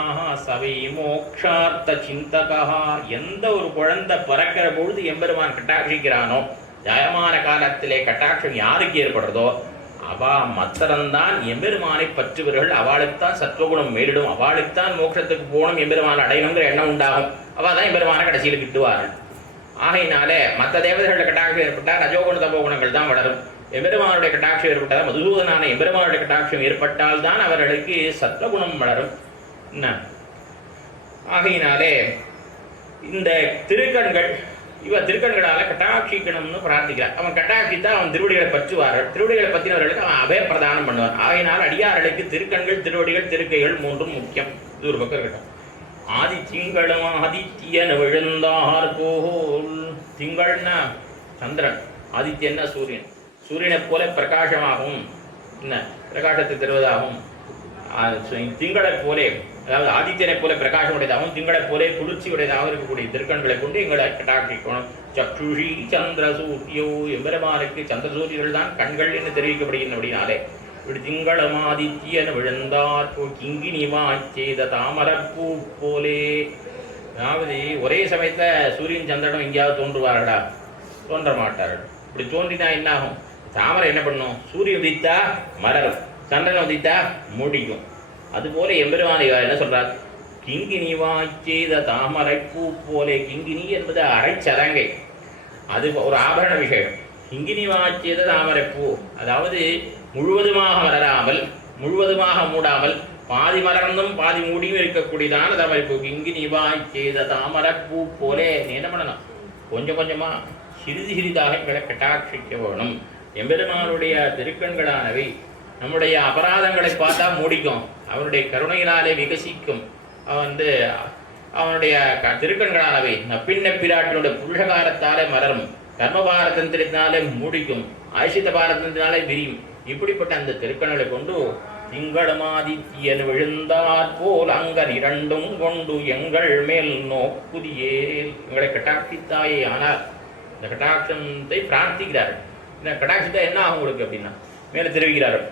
சவை மோக்ஷார்த்த சிந்தகஹ, எந்த ஒரு குழந்தை பிறக்கிற பொழுது எம்பெருமான் கட்டாட்சிக்கிறானோ, ஜாயமான காலத்திலே கட்டாட்சம் யாருக்கு ஏற்படுறதோ அவா மத்தரம்தான் எம்பெருமானை பற்றுவர்கள். அவளுக்குத்தான் சத்வகுணம் மேலிடும், அவளுக்குத்தான் மோட்சத்துக்கு போகணும், எம்பெருமான் அடையணுங்கிற எண்ணம் உண்டாகும். அவள் தான் எம்பெருமான கடைசியில் கிட்டுவார்கள். ஆகையினாலே மற்ற தேவதைகளில் கட்டாட்சம் ஏற்பட்டால் ரஜோகுண தபோகுணங்கள் தான் வளரும். எம்பெருமானுடைய கட்டாட்சம் ஏற்பட்டால், மதுசூதனான எம்பெருமானுடைய கட்டாட்சம் ஏற்பட்டால் தான் அவர்களுக்கு சத்வகுணம் வளரும். என்ன ஆகையினாலே இந்த திருக்கண்கள், திருக்கண்களால கட்டாட்சிக்கணும்னு பிரார்த்திக்கிறார். அவன் கட்டாட்சித்தா அவன் திருவடிகளை பற்றுவார்கள். திருவடிகளை பற்றினவர்களுக்கு அவன் அபயப்பிரதானம் பண்ணுவான். ஆகையினால் அடியார்களுக்கு திருக்கண்கள், திருவடிகள், திருக்கைகள் 3 முக்கியம். இது ஒரு பக்கம் இருக்கட்டும். ஆதி திங்களும் ஆதித்யன் விழுந்தார் போல், திங்கள்னா சந்திரன், ஆதித்யன்னா சூரியன். சூரியனை போல பிரகாசமாகவும் என்ன பிரகாசத்தை தருவதாகவும், திங்களை போலே, அதாவது ஆதித்யனை போல பிரகாசம் உடையதாகவும் திங்களை போலே குளிர்ச்சி உடையதாகவும் இருக்கக்கூடிய திருக்கண்களை கொண்டு எங்களை கட்டாட்சிக்கணும். சக்ஷுஷி சந்திர சூரியோ, எம்பெருமானுக்கு சந்திர சூரியர்கள் தான் கண்கள் என்று தெரிவிக்கப்படுகின்றபடினாலே இப்படி திங்களும் ஆதித்யன் விழுந்தார் கிங்கினிமா செய்த தாமரப்பூ போலே. அதாவது ஒரே சமயத்தில் சூரியன் சந்திரனும் எங்கேயாவது தோன்றுவார்களா? தோன்ற மாட்டார்கள். இப்படி தோன்றினா என்ன ஆகும்? தாமரை என்ன பண்ணும்? சூரியன் உதித்தா மலரும், சந்திரன் உதித்தா முடிக்கும். அதுபோல எம்பெருமான் என்ன சொல்றார்? கிங்கினி வாய்ச்செய்த தாமரை பூ போலே. கிங்கினி என்பது அரைச்சதங்கை, அது ஒரு ஆபரண விஷயம். கிங்கினி வாய்ச்செய்த தாமரை பூ, அதாவது முழுவதுமாக மலராமல், முழுவதுமாக மூடாமல், பாதி மலர்ந்தும் பாதி மூடியும் இருக்கக்கூடியதான தாமரை பூ. கிங்கினி வாய்ச்செய்த தாமரை பூ போலே. நீ என்ன பண்ணணும்? கொஞ்சம் கொஞ்சமா சிறிது சிறிதாக எங்களை கட்டாட்சிக்க வேணும். எம்பெருமானுடைய திருக்கண்களானவை நம்முடைய அபராதங்களை பார்த்தா மூடிக்கும், அவனுடைய கருணையினாலே விகசிக்கும். அவனுடைய திருக்கண்களானவை நப்பின்ன பிராட்டினுடைய புருஷகாரத்தாலே மலரும், கர்மபாரதந்திரத்தினாலே மூடிக்கும், ஆயுஷித பாரதத்தினாலே விரியும். இப்படிப்பட்ட அந்த திருக்கண்களை கொண்டு திங்களுமாதித்யன் விழுந்தாற் போல் அங்கன் 2 கொண்டு எங்கள் மேல் நோக்குதியே, எங்களை கட்டாட்சித்தாயே. ஆனால் இந்த கட்டாட்சத்தை பிரார்த்திக்கிறார்கள். இந்த கட்டாட்சித்தா என்ன ஆகும் உங்களுக்கு அப்படின்னா மேலே தெரிவிக்கிறார்கள்.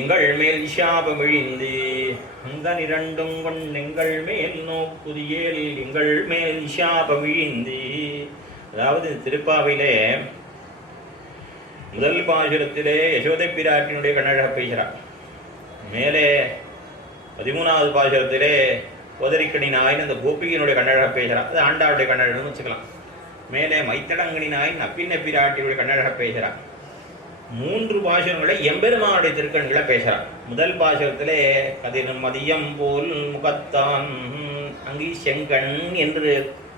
எங்கள் மேல் சாபம் விழிந்து அங்கன் 2 கொண்டு எங்கள் மேல் நோக்குதியேல், எங்கள் மேல் சாபம் விழிந்து. அதாவது திருப்பாவையிலே முதல் பாசுரத்திலே யசோதை பிராட்டினுடைய கண்ணழக பேசுகிறார். மேலே 13வது பாசுரத்திலே உதரிக்கணி நாயின் அந்த கோபியினுடைய கண்ணழக பேசுகிறான். அது ஆண்டாவுடைய கண்ணழகன்னு வச்சுக்கலாம். மேலே மைத்தடங்கனி நாயின் நப்பின்ன பிராட்டியுடைய கண்ணழக பேசுகிறான். 3 பாசுரங்களை எம்பெருமானுடைய திருக்கண்களை பேசுகிறான். முதல் பாசுரத்திலே கதிர் மதியம் போல் முகத்தான் அங்கே செங்கண் என்று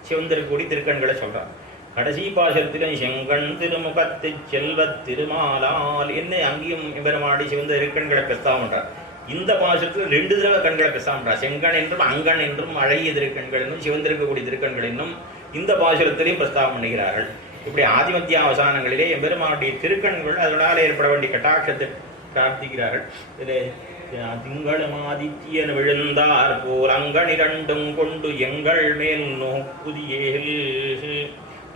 சிவந்திருக்கூடிய திருக்கண்களை சொல்கிறான். கடைசி பாசுரத்திலும் செங்கண் திருமுகத்து செல்வ திருமாலால் என்ன அங்கேயும் எம்பெருமானுடைய சிவந்த திருக்கண்களை பெற்றாமன்றார். இந்த பாசுரத்தில் 2 தடவை கண்களை பெற்றாமன்றார். செங்கண் என்றும் அங்கண் என்றும் அழகிய திருக்கண்கள் என்னும் சிவந்திருக்கக்கூடிய திருக்கண்கள் என்னும் இந்த பாசுரத்திலையும் பிரஸ்தாபம் பண்ணுகிறார்கள். இப்படி ஆதிமத்திய அவசானங்களிலே எம்பெருமானுடைய திருக்கண்கள் அதனால் ஏற்பட வேண்டிய கட்டாட்சத்தை பிரார்த்திக்கிறார்கள். இதில் திங்களும் ஆதித்யன் விழுந்தார் போல் அங்கண் 2 கொண்டு எங்கள் மேல் நோக்குதியேல்.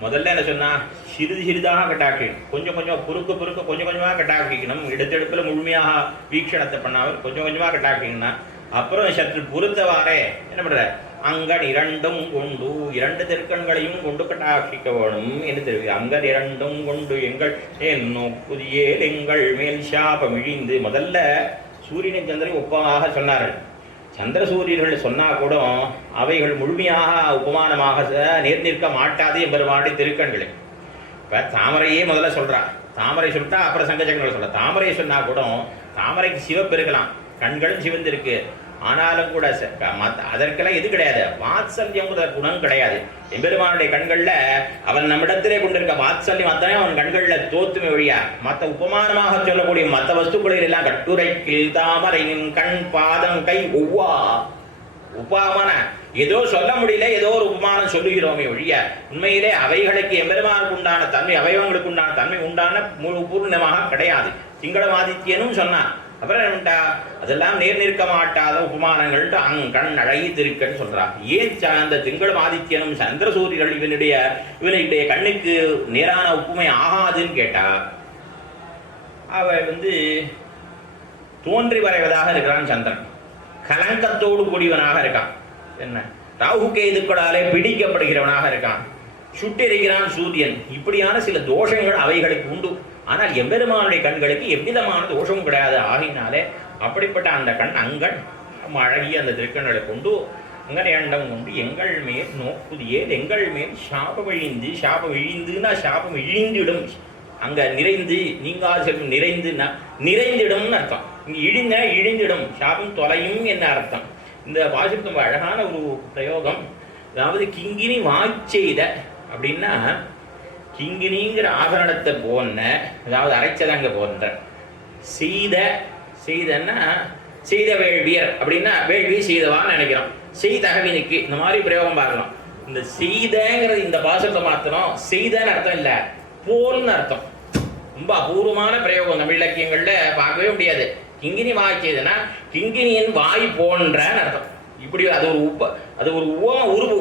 முதல்ல என்ன சொன்னா, சிறிதாக கட்டாக்கணும், கொஞ்சம் கொஞ்சமாக பொறுக்க கொஞ்சம் கொஞ்சமாக கட்டாக்கிக்கணும். எடுத்தெடுப்பில் முழுமையாக வீக்ஷணத்தை பண்ணாமல் கொஞ்சம் கொஞ்சமாக கட்டாக்கிங்கன்னா அப்புறம் சற்று பொறுத்தவாறே என்ன பண்ற, அங்கன் 2 கொண்டு 2 திருக்கண்களையும் கொண்டு கட்டாட்சிக்க வேணும் என்று தெரிவிக்கிறார். அங்கன் 2 கொண்டு எங்கள் நோக்குதியேல் எங்கள் மேல் சாபம் இழிந்து. முதல்ல சூரியனை சந்திரனை ஒப்பமாக சொன்னார்கள். சந்திர சூரியர்கள் சொன்னால் கூட அவைகள் முழுமையாக உபமானமாக நேர் நிற்க மாட்டாது எம்பெருமானுடைய திருக்கண்களை. இப்போ தாமரையே முதல்ல சொல்கிறா, தாமரை சொல்லிட்டா அப்புறம் சங்கச்சக்கங்களை சொல்கிறா. தாமரையை சொன்னால் கூட தாமரைக்கு சிவப்பு இருக்கலாம், கண்களும் சிவந்திருக்கு, ஆனாலும் கூட அதற்கெல்லாம் எது கிடையாது, வாத்சல்யங்கிற குணம் கிடையாது. எம்பெருமானுடைய கண்களில் அவன் நம்மிடத்திலே கொண்டிருக்க வாத்சல்யம் அத்தனை அவன் கண்களில் தோத்துமே வழியா. மற்ற உபமானமாக சொல்லக்கூடிய மற்ற வஸ்துக்களில் எல்லாம் கட்டுரைக்கில் தாமரையின் கண் பாதம் கை ஒவ்வா உபாமான ஏதோ சொல்ல முடியல, ஏதோ ஒரு உபமானம் சொல்லுகிறோமே ஒழிய உண்மையிலே அவைகளுக்கு எம்பெருமானுக்கு உண்டான தன்மை, அவயவங்களுக்கு உண்டான தன்மை உண்டான முழு பூர்ணமாக கிடையாது. திங்களும் ஆதித்யனும் சொன்னான். அப்புறம் என்னட்டா, அதெல்லாம் நேர் நிற்க மாட்டாத உபமானங்கள்ட்டு அங்கண் அழகி திருக்கன்னு சொல்றான். ஏன் அந்த திங்களும் ஆதித்யனும் சந்திர சூரியர்கள் இவனுடைய கண்ணுக்கு நேரான ஒப்புமை ஆகாதுன்னு கேட்டா, அவ தோன்றி வரைவதாக இருக்கிறான் சந்திரன், கலங்கத்தோடு கூடியவனாக இருக்கான். என்ன ராகு கேதுக்களாலே பிடிக்கப்படுகிறவனாக இருக்கான், சுட்டெரிக்கிறான் சூரியன். இப்படியான சில தோஷங்கள் அவைகளுக்கு உண்டு. ஆனால் எம்பெருமானுடைய கண்களுக்கு எவ்விதமான தோஷமும் கிடையாது. ஆகினாலே அப்படிப்பட்ட அந்த கண் அங்கண் அழகிய அந்த திருக்கண்களை கொண்டு அங்கன் 2 கொண்டு எங்கள் மேல் நோக்குதியே எங்கள் மேல் சாபம் இழிந்து. சாபம் இழிந்துன்னா சாபம் இழிந்திடும். அங்க நிறைந்து நீங்கா செல்வம் நிறைந்துன்னா நிறைந்திடும்னு அர்த்தம். இங்க இழிந்திடும், சாபம் தொலையும் என்ன அர்த்தம். இந்த பாசுக்கு ரொம்ப அழகான ஒரு பிரயோகம். அதாவது கிங்கினி வாய்ச்செய்த அப்படின்னா, கிங்கினிங்கிற ஆபரணத்தை போன, அதாவது அரைச்சதங்க போன்ற செய்தன்னா செய்த வேள்வியர் அப்படின்னா வேள்வி செய்தவான்னு நினைக்கிறோம். செய்தகவினுக்கு இந்த மாதிரி பிரயோகம் பார்க்கலாம். இந்த செய்தங்கிறது இந்த பாசத்தை மாத்திரம் செய்தன்னு அர்த்தம் இல்லை, போல்னு அர்த்தம். ரொம்ப அபூர்வமான பிரயோகம் தமிழ் இலக்கியங்கள்ல பார்க்கவே முடியாது. கிங்கினி வாய் செய்தனா கிங்கினியின் வாய் போன்றன்னு அர்த்தம். இப்படி அது ஒரு உருவு.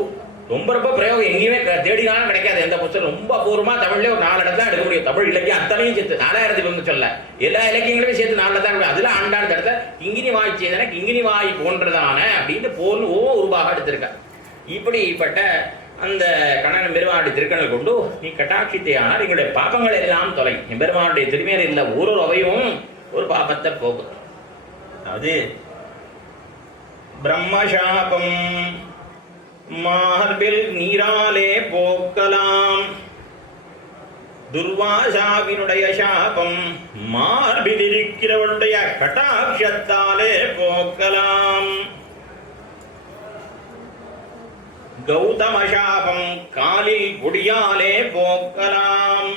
ரொம்ப பிரயோகம் எங்கேயுமே தேடினாலும் கிடைக்காது. எந்த புத்தகம் ரொம்ப அபூர்வமாக தமிழ்லேயே ஒரு 4 இடத்துல எடுக்க முடியும். தமிழ் இலக்கியம் அத்தனையும் சேர்த்து 4000 சொல்ல, எல்லா இலக்கியங்களையும் சேர்த்து 4 தான். அதில் ஆண்டாண்டு இடத்துல கிங்கினி வாய் செய்தன கிங்கினி வாய் போன்றதான அப்படின்னு போன்னு உருவாக எடுத்திருக்க. இப்படிப்பட்ட அந்த கண்ணன் பெருமானுடைய திருக்கணல் கொண்டு நீ கட்டாட்சித்தையானால் எங்களுடைய பாப்பங்கள் எல்லாம் தொலை. பெருமானுடைய திருமையில் இல்லை ஒரு அவையும் ஒரு பாபத்தை போகும். அதாவது பிரம்மசாபம் மார்பில் நீராலே போக்கலாம், துர்வாசாவினுடைய சாபம் மார்பில் இருக்கிறவனுடைய கட்டாட்சத்தாலே போக்கலாம், கௌதம சாபம் காலில் பொடியாலே போக்கலாம்,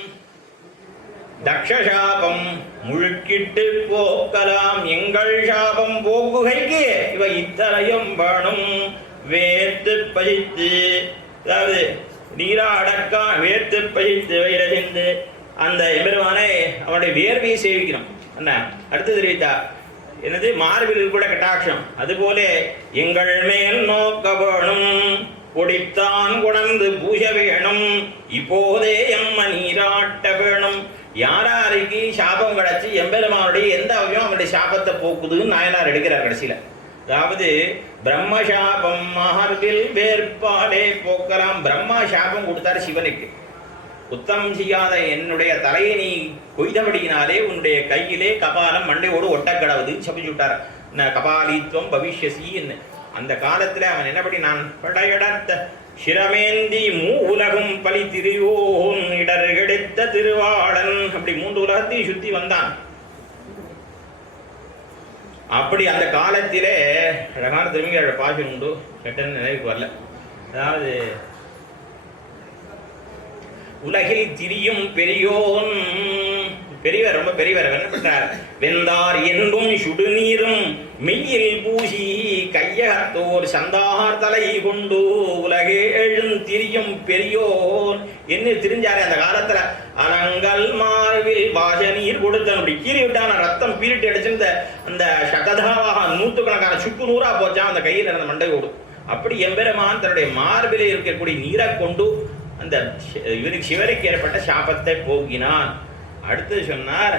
தக்ஷசாபம் முழுக்கிட்டு போக்கலாம். எங்கள் சாபம் போக்குகைக்கு இவை இத்தனையும் வேணும். வேர்த்து பயித்து, அதாவது நீராடக்கா வேர்த்து பயித்து வைரசிந்து அந்த எம்பெருமானை அவனுடைய வேர்வையை சேவிக்கணும். என்ன அடுத்து தெரிவித்தா என்னது, மார்பில் கூட கட்டாட்சம். அதுபோல எங்கள் மேல் நோக்க வேணும், கொடித்தான் குணந்து பூஜ வேணும், இப்போதே எம்ம நீராட்ட வேணும். யாராருக்கு சாபம் கிடைச்சி எம்பெருமானுடைய எந்த அவையும் அவனுடைய சாபத்தை போக்குதுன்னு நாயனார் எடுக்கிறார் கடைசியில். அதாவது பிரம்மசாபம் மார்பில் வேர்ப்பாலே போக்கலாம். பிரம்மா சாபம் கொடுத்தாரு சிவனுக்கு, உத்தம் செய்யாத என்னுடைய தலையை நீ கொய்தபடியினாலே உன்னுடைய கையிலே கபாலம் மண்டையோடு ஒட்ட கடவுது சபிச்சு விட்டார். கபாலித்வம் பவிஷ்யசின்னு. அந்த காலத்துல அவன் என்ன பண்ணி, நான் படையடர்த்த சிரமேந்தி உலகும் பலி திரியோன் இடர் கிடைத்த திருவாளன், அப்படி 3 உலகத்தையும் சுத்தி வந்தான். அப்படி அந்த காலத்திலே அழகான திரும்பியோட பாசி உண்டு, கெட்ட நினைவுக்கு வரல. அதாவது உலகில் திரியும் பெரியோன், பெரியவர், ரொம்ப பெரியவர். என்ன பண்றார், வெந்தார் என்பும் சுடுநீரும் மெய்யில் பூசி கையகத்தோர் சந்தார் தலை கொண்டு உலகேழும் திரியும் பெரியோன் என்ன திரிஞ்சாரு அந்த காலத்துல. அலங்கல் மார்பில் வாச நீர் கொடுத்த, அப்படி கீறி விட்டான ரத்தம் பீரிட்டு அடிச்சிருந்த அந்த சகதாவாக 100கணக்கான சுக்கு நூறா போச்சான் அந்த கையில் இருந்த மண்டையோடு. அப்படி எம்பெருமான் தன்னுடைய மார்பிலே இருக்கக்கூடிய நீரை கொண்டு அந்த இவருக்கு சிவருக்கு ஏற்பட்ட சாபத்தை போக்கினான். அடுத்து சொன்னார்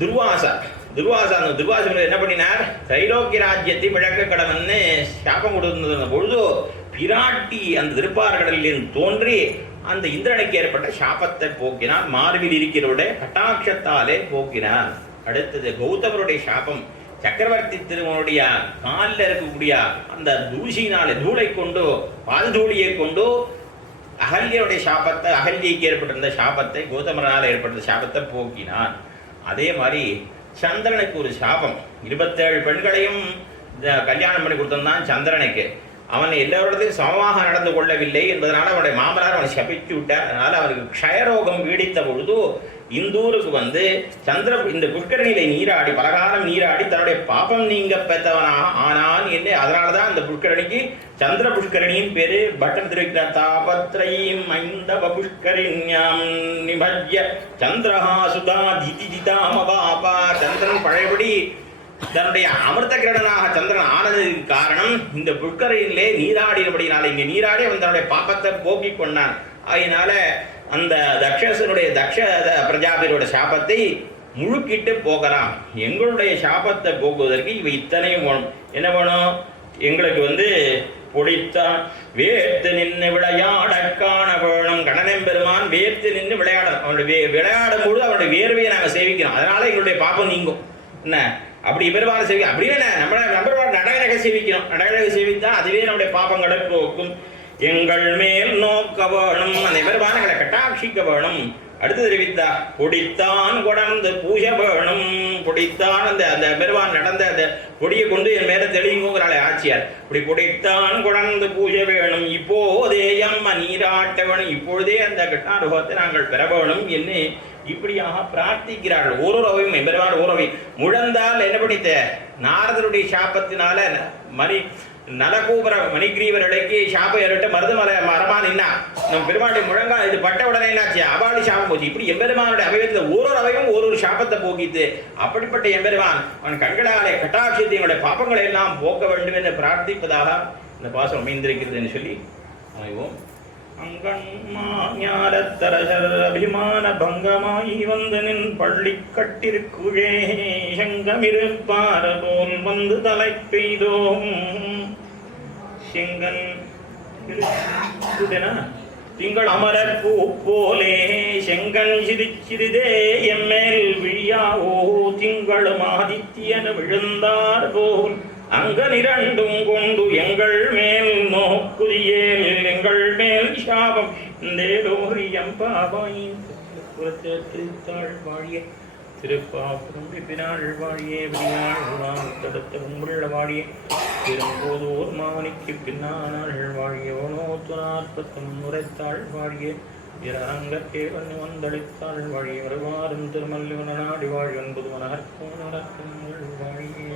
துர்வாசா. அந்த துர்வாசன் என்ன பண்ணினார், தைலோக்கிய ராஜ்யத்தை விளக்க கடவன்னு சாபம் கொடுத்திருந்த பொழுது பிராட்டி அந்த திருப்பார்கடலில் தோன்றி அந்த இந்திரனுக்கு ஏற்பட்ட சாபத்தை போக்கினார். மார்பில் இருக்கிறவருடைய கட்டாட்சத்தாலே போக்கினார். அடுத்தது கௌதமருடைய சாபம், சக்கரவர்த்தி திருமனுடைய காலில் இருக்கக்கூடிய அந்த தூசினாலே தூளை கொண்டு, பால் தூளியை கொண்டு அகல்யனுடைய சாபத்தை, அகல்யைக்கு ஏற்பட்டிருந்த சாபத்தை, கௌதமரால் ஏற்பட்ட சாபத்தை போக்கினான். அதே மாதிரி சந்திரனுக்கு ஒரு சாபம், 27 பெண்களையும் கல்யாணம் பண்ணி கொடுத்தான் சந்திரனுக்கு. அவன் எல்லோரிடத்தையும் சமமாக நடந்து கொள்ளவில்லை என்பதனால அவனுடைய மாமனார் அவனை சபித்து விட்டார். அதனால அவனுக்கு க்ஷயரோகம் பீடித்த பொழுது இந்தூருக்கு வந்து இந்த புஷ்கரணியில நீராடி, பலகாலம் நீராடி தன்னுடைய பாப்பம் நீங்க பெற்றவனாக ஆனான் என்று. அதனாலதான் அந்த புஷ்கரணிக்கு சந்திர புஷ்கரணியின் பேரு. பட்டர் திருவிக்கிற தாபத்ரீம் ஐந்தவ புஷ்கரிண்யாம் நிபஜ்ய சந்திரஹா சுதா திதிஜிதாமவாபா. சந்திரன் பழையபடி தன்னுடைய அமிர்த கிரணனாக சந்திரன் ஆனதுக்கு காரணம் இந்த புஷ்கரணியிலே நீராடினபடினால, இங்கே நீராடி அவன் தன்னுடைய பாப்பத்தை போக்கிக் கொண்டான். அதனால அந்த தக்ஷ பிரஜாபதியோட சாபத்தை முழுக்கிட்டு போகலாம். எங்களுடைய சாபத்தை போக்குவதற்கு இவை இத்தனையும் வேணும். என்ன வேணும், எங்களுக்கு வந்து பொடித்தான் வேர்த்து நின்று விளையாட காண வேணும். கண்ணன் பெருமான் வேர்த்து நின்று விளையாடணும். அவனுடைய விளையாடும் பொழுது அவனுடைய வேர்வையை நாங்கள் சேவிக்கிறோம். அதனால எங்களுடைய பாப்பம் நீங்கும். என்ன அப்படி பெருமானை சேவிக்க அப்படி என்ன, நம்ம நடகநக சேவிக்கணும். நடகநக சேவித்தா அதுவே நம்முடைய பாப்பங்களை போக்கும். எங்கள் மேல் நோக்க வேணும், அந்த பெருமானங்களை கட்டாட்சிக்க வேணும். அடுத்து தெரிவித்தா பொடித்தான் கொடர்ந்து பூஜ வேணும். பொடித்தான் அந்த பெருமான் நடந்த அந்த பொடியை கொண்டு என் மேல தெளிவுங்கிறாளே ஆட்சியார். இப்படி பொடித்தான் கொடர்ந்து பூஜை வேணும். இப்போதே அம்ம நீராட்ட வேணும். இப்பொழுதே அந்த கட்டானுபவத்தை நாங்கள் பெற வேணும் என்று இப்படியாக பிரார்த்திக்கிறார்கள். ஓரவையும் பெருமான் ஓரவை முழந்தால் என்ன பண்ணித்த நாரதருடைய சாபத்தினால நலகூபர மணிகிரீவர்களுக்கு சாப்பம் ஏறிட்டு மரமா நின்னா நம் பெருமாளுடைய முழங்கா இது பட்ட உடனே என்னாச்சு, அவாளி சாபம் போச்சு. இப்படி எம்பெருமானுடைய அவயத்தில் ஒவ்வொரு ஒரு சாபத்தை போக்கித்து அப்படிப்பட்ட எம்பெருமான் அவன் கண்களாலே கட்டாட்சியத்தை எங்களுடைய பாப்பங்களை எல்லாம் போக்க வேண்டும் என்று பிரார்த்திப்பதாக இந்த பாசம் அமைந்திருக்கிறது என்று சொல்லி அமைவோம். அங்கன்மாஞாரத்தரசர் அபிமான பங்கமாயி வந்து நின் பள்ளி கட்டிருக்குழே சங்கமிருப்பார போல் வந்து தலை பெய்தோம். செங்கன் திங்கள் அமரர் பூ போலே செங்கன் சிரிச்சிறிதே எம்மேல் விழியாவோ திங்களும் ஆதித்யன விழுந்தார் போல் அங்கன் இரண்டும் கொண்டு எங்கள் மேல் நோக்குதியேல் எங்கள் மேல் சாபம் தேடோரியம் பாபாயின் திருத்தாள் வாழிய திருப்பாப்புரம் பினாள் வாழிய வினாள் தடுத்த உங்குள்ள வாழிய திரும்போதோர் மாமணிக்கு பின்னாள் வாழியவனோ துணாற்பத்தம் உரைத்தாள் வாழிய இரங்கற்கே வண்ணி வந்தளித்தாள் வாழிய வருவாரும் திருமல்லிவன நாடி வாழி 9 வனகற்கோண வாழிய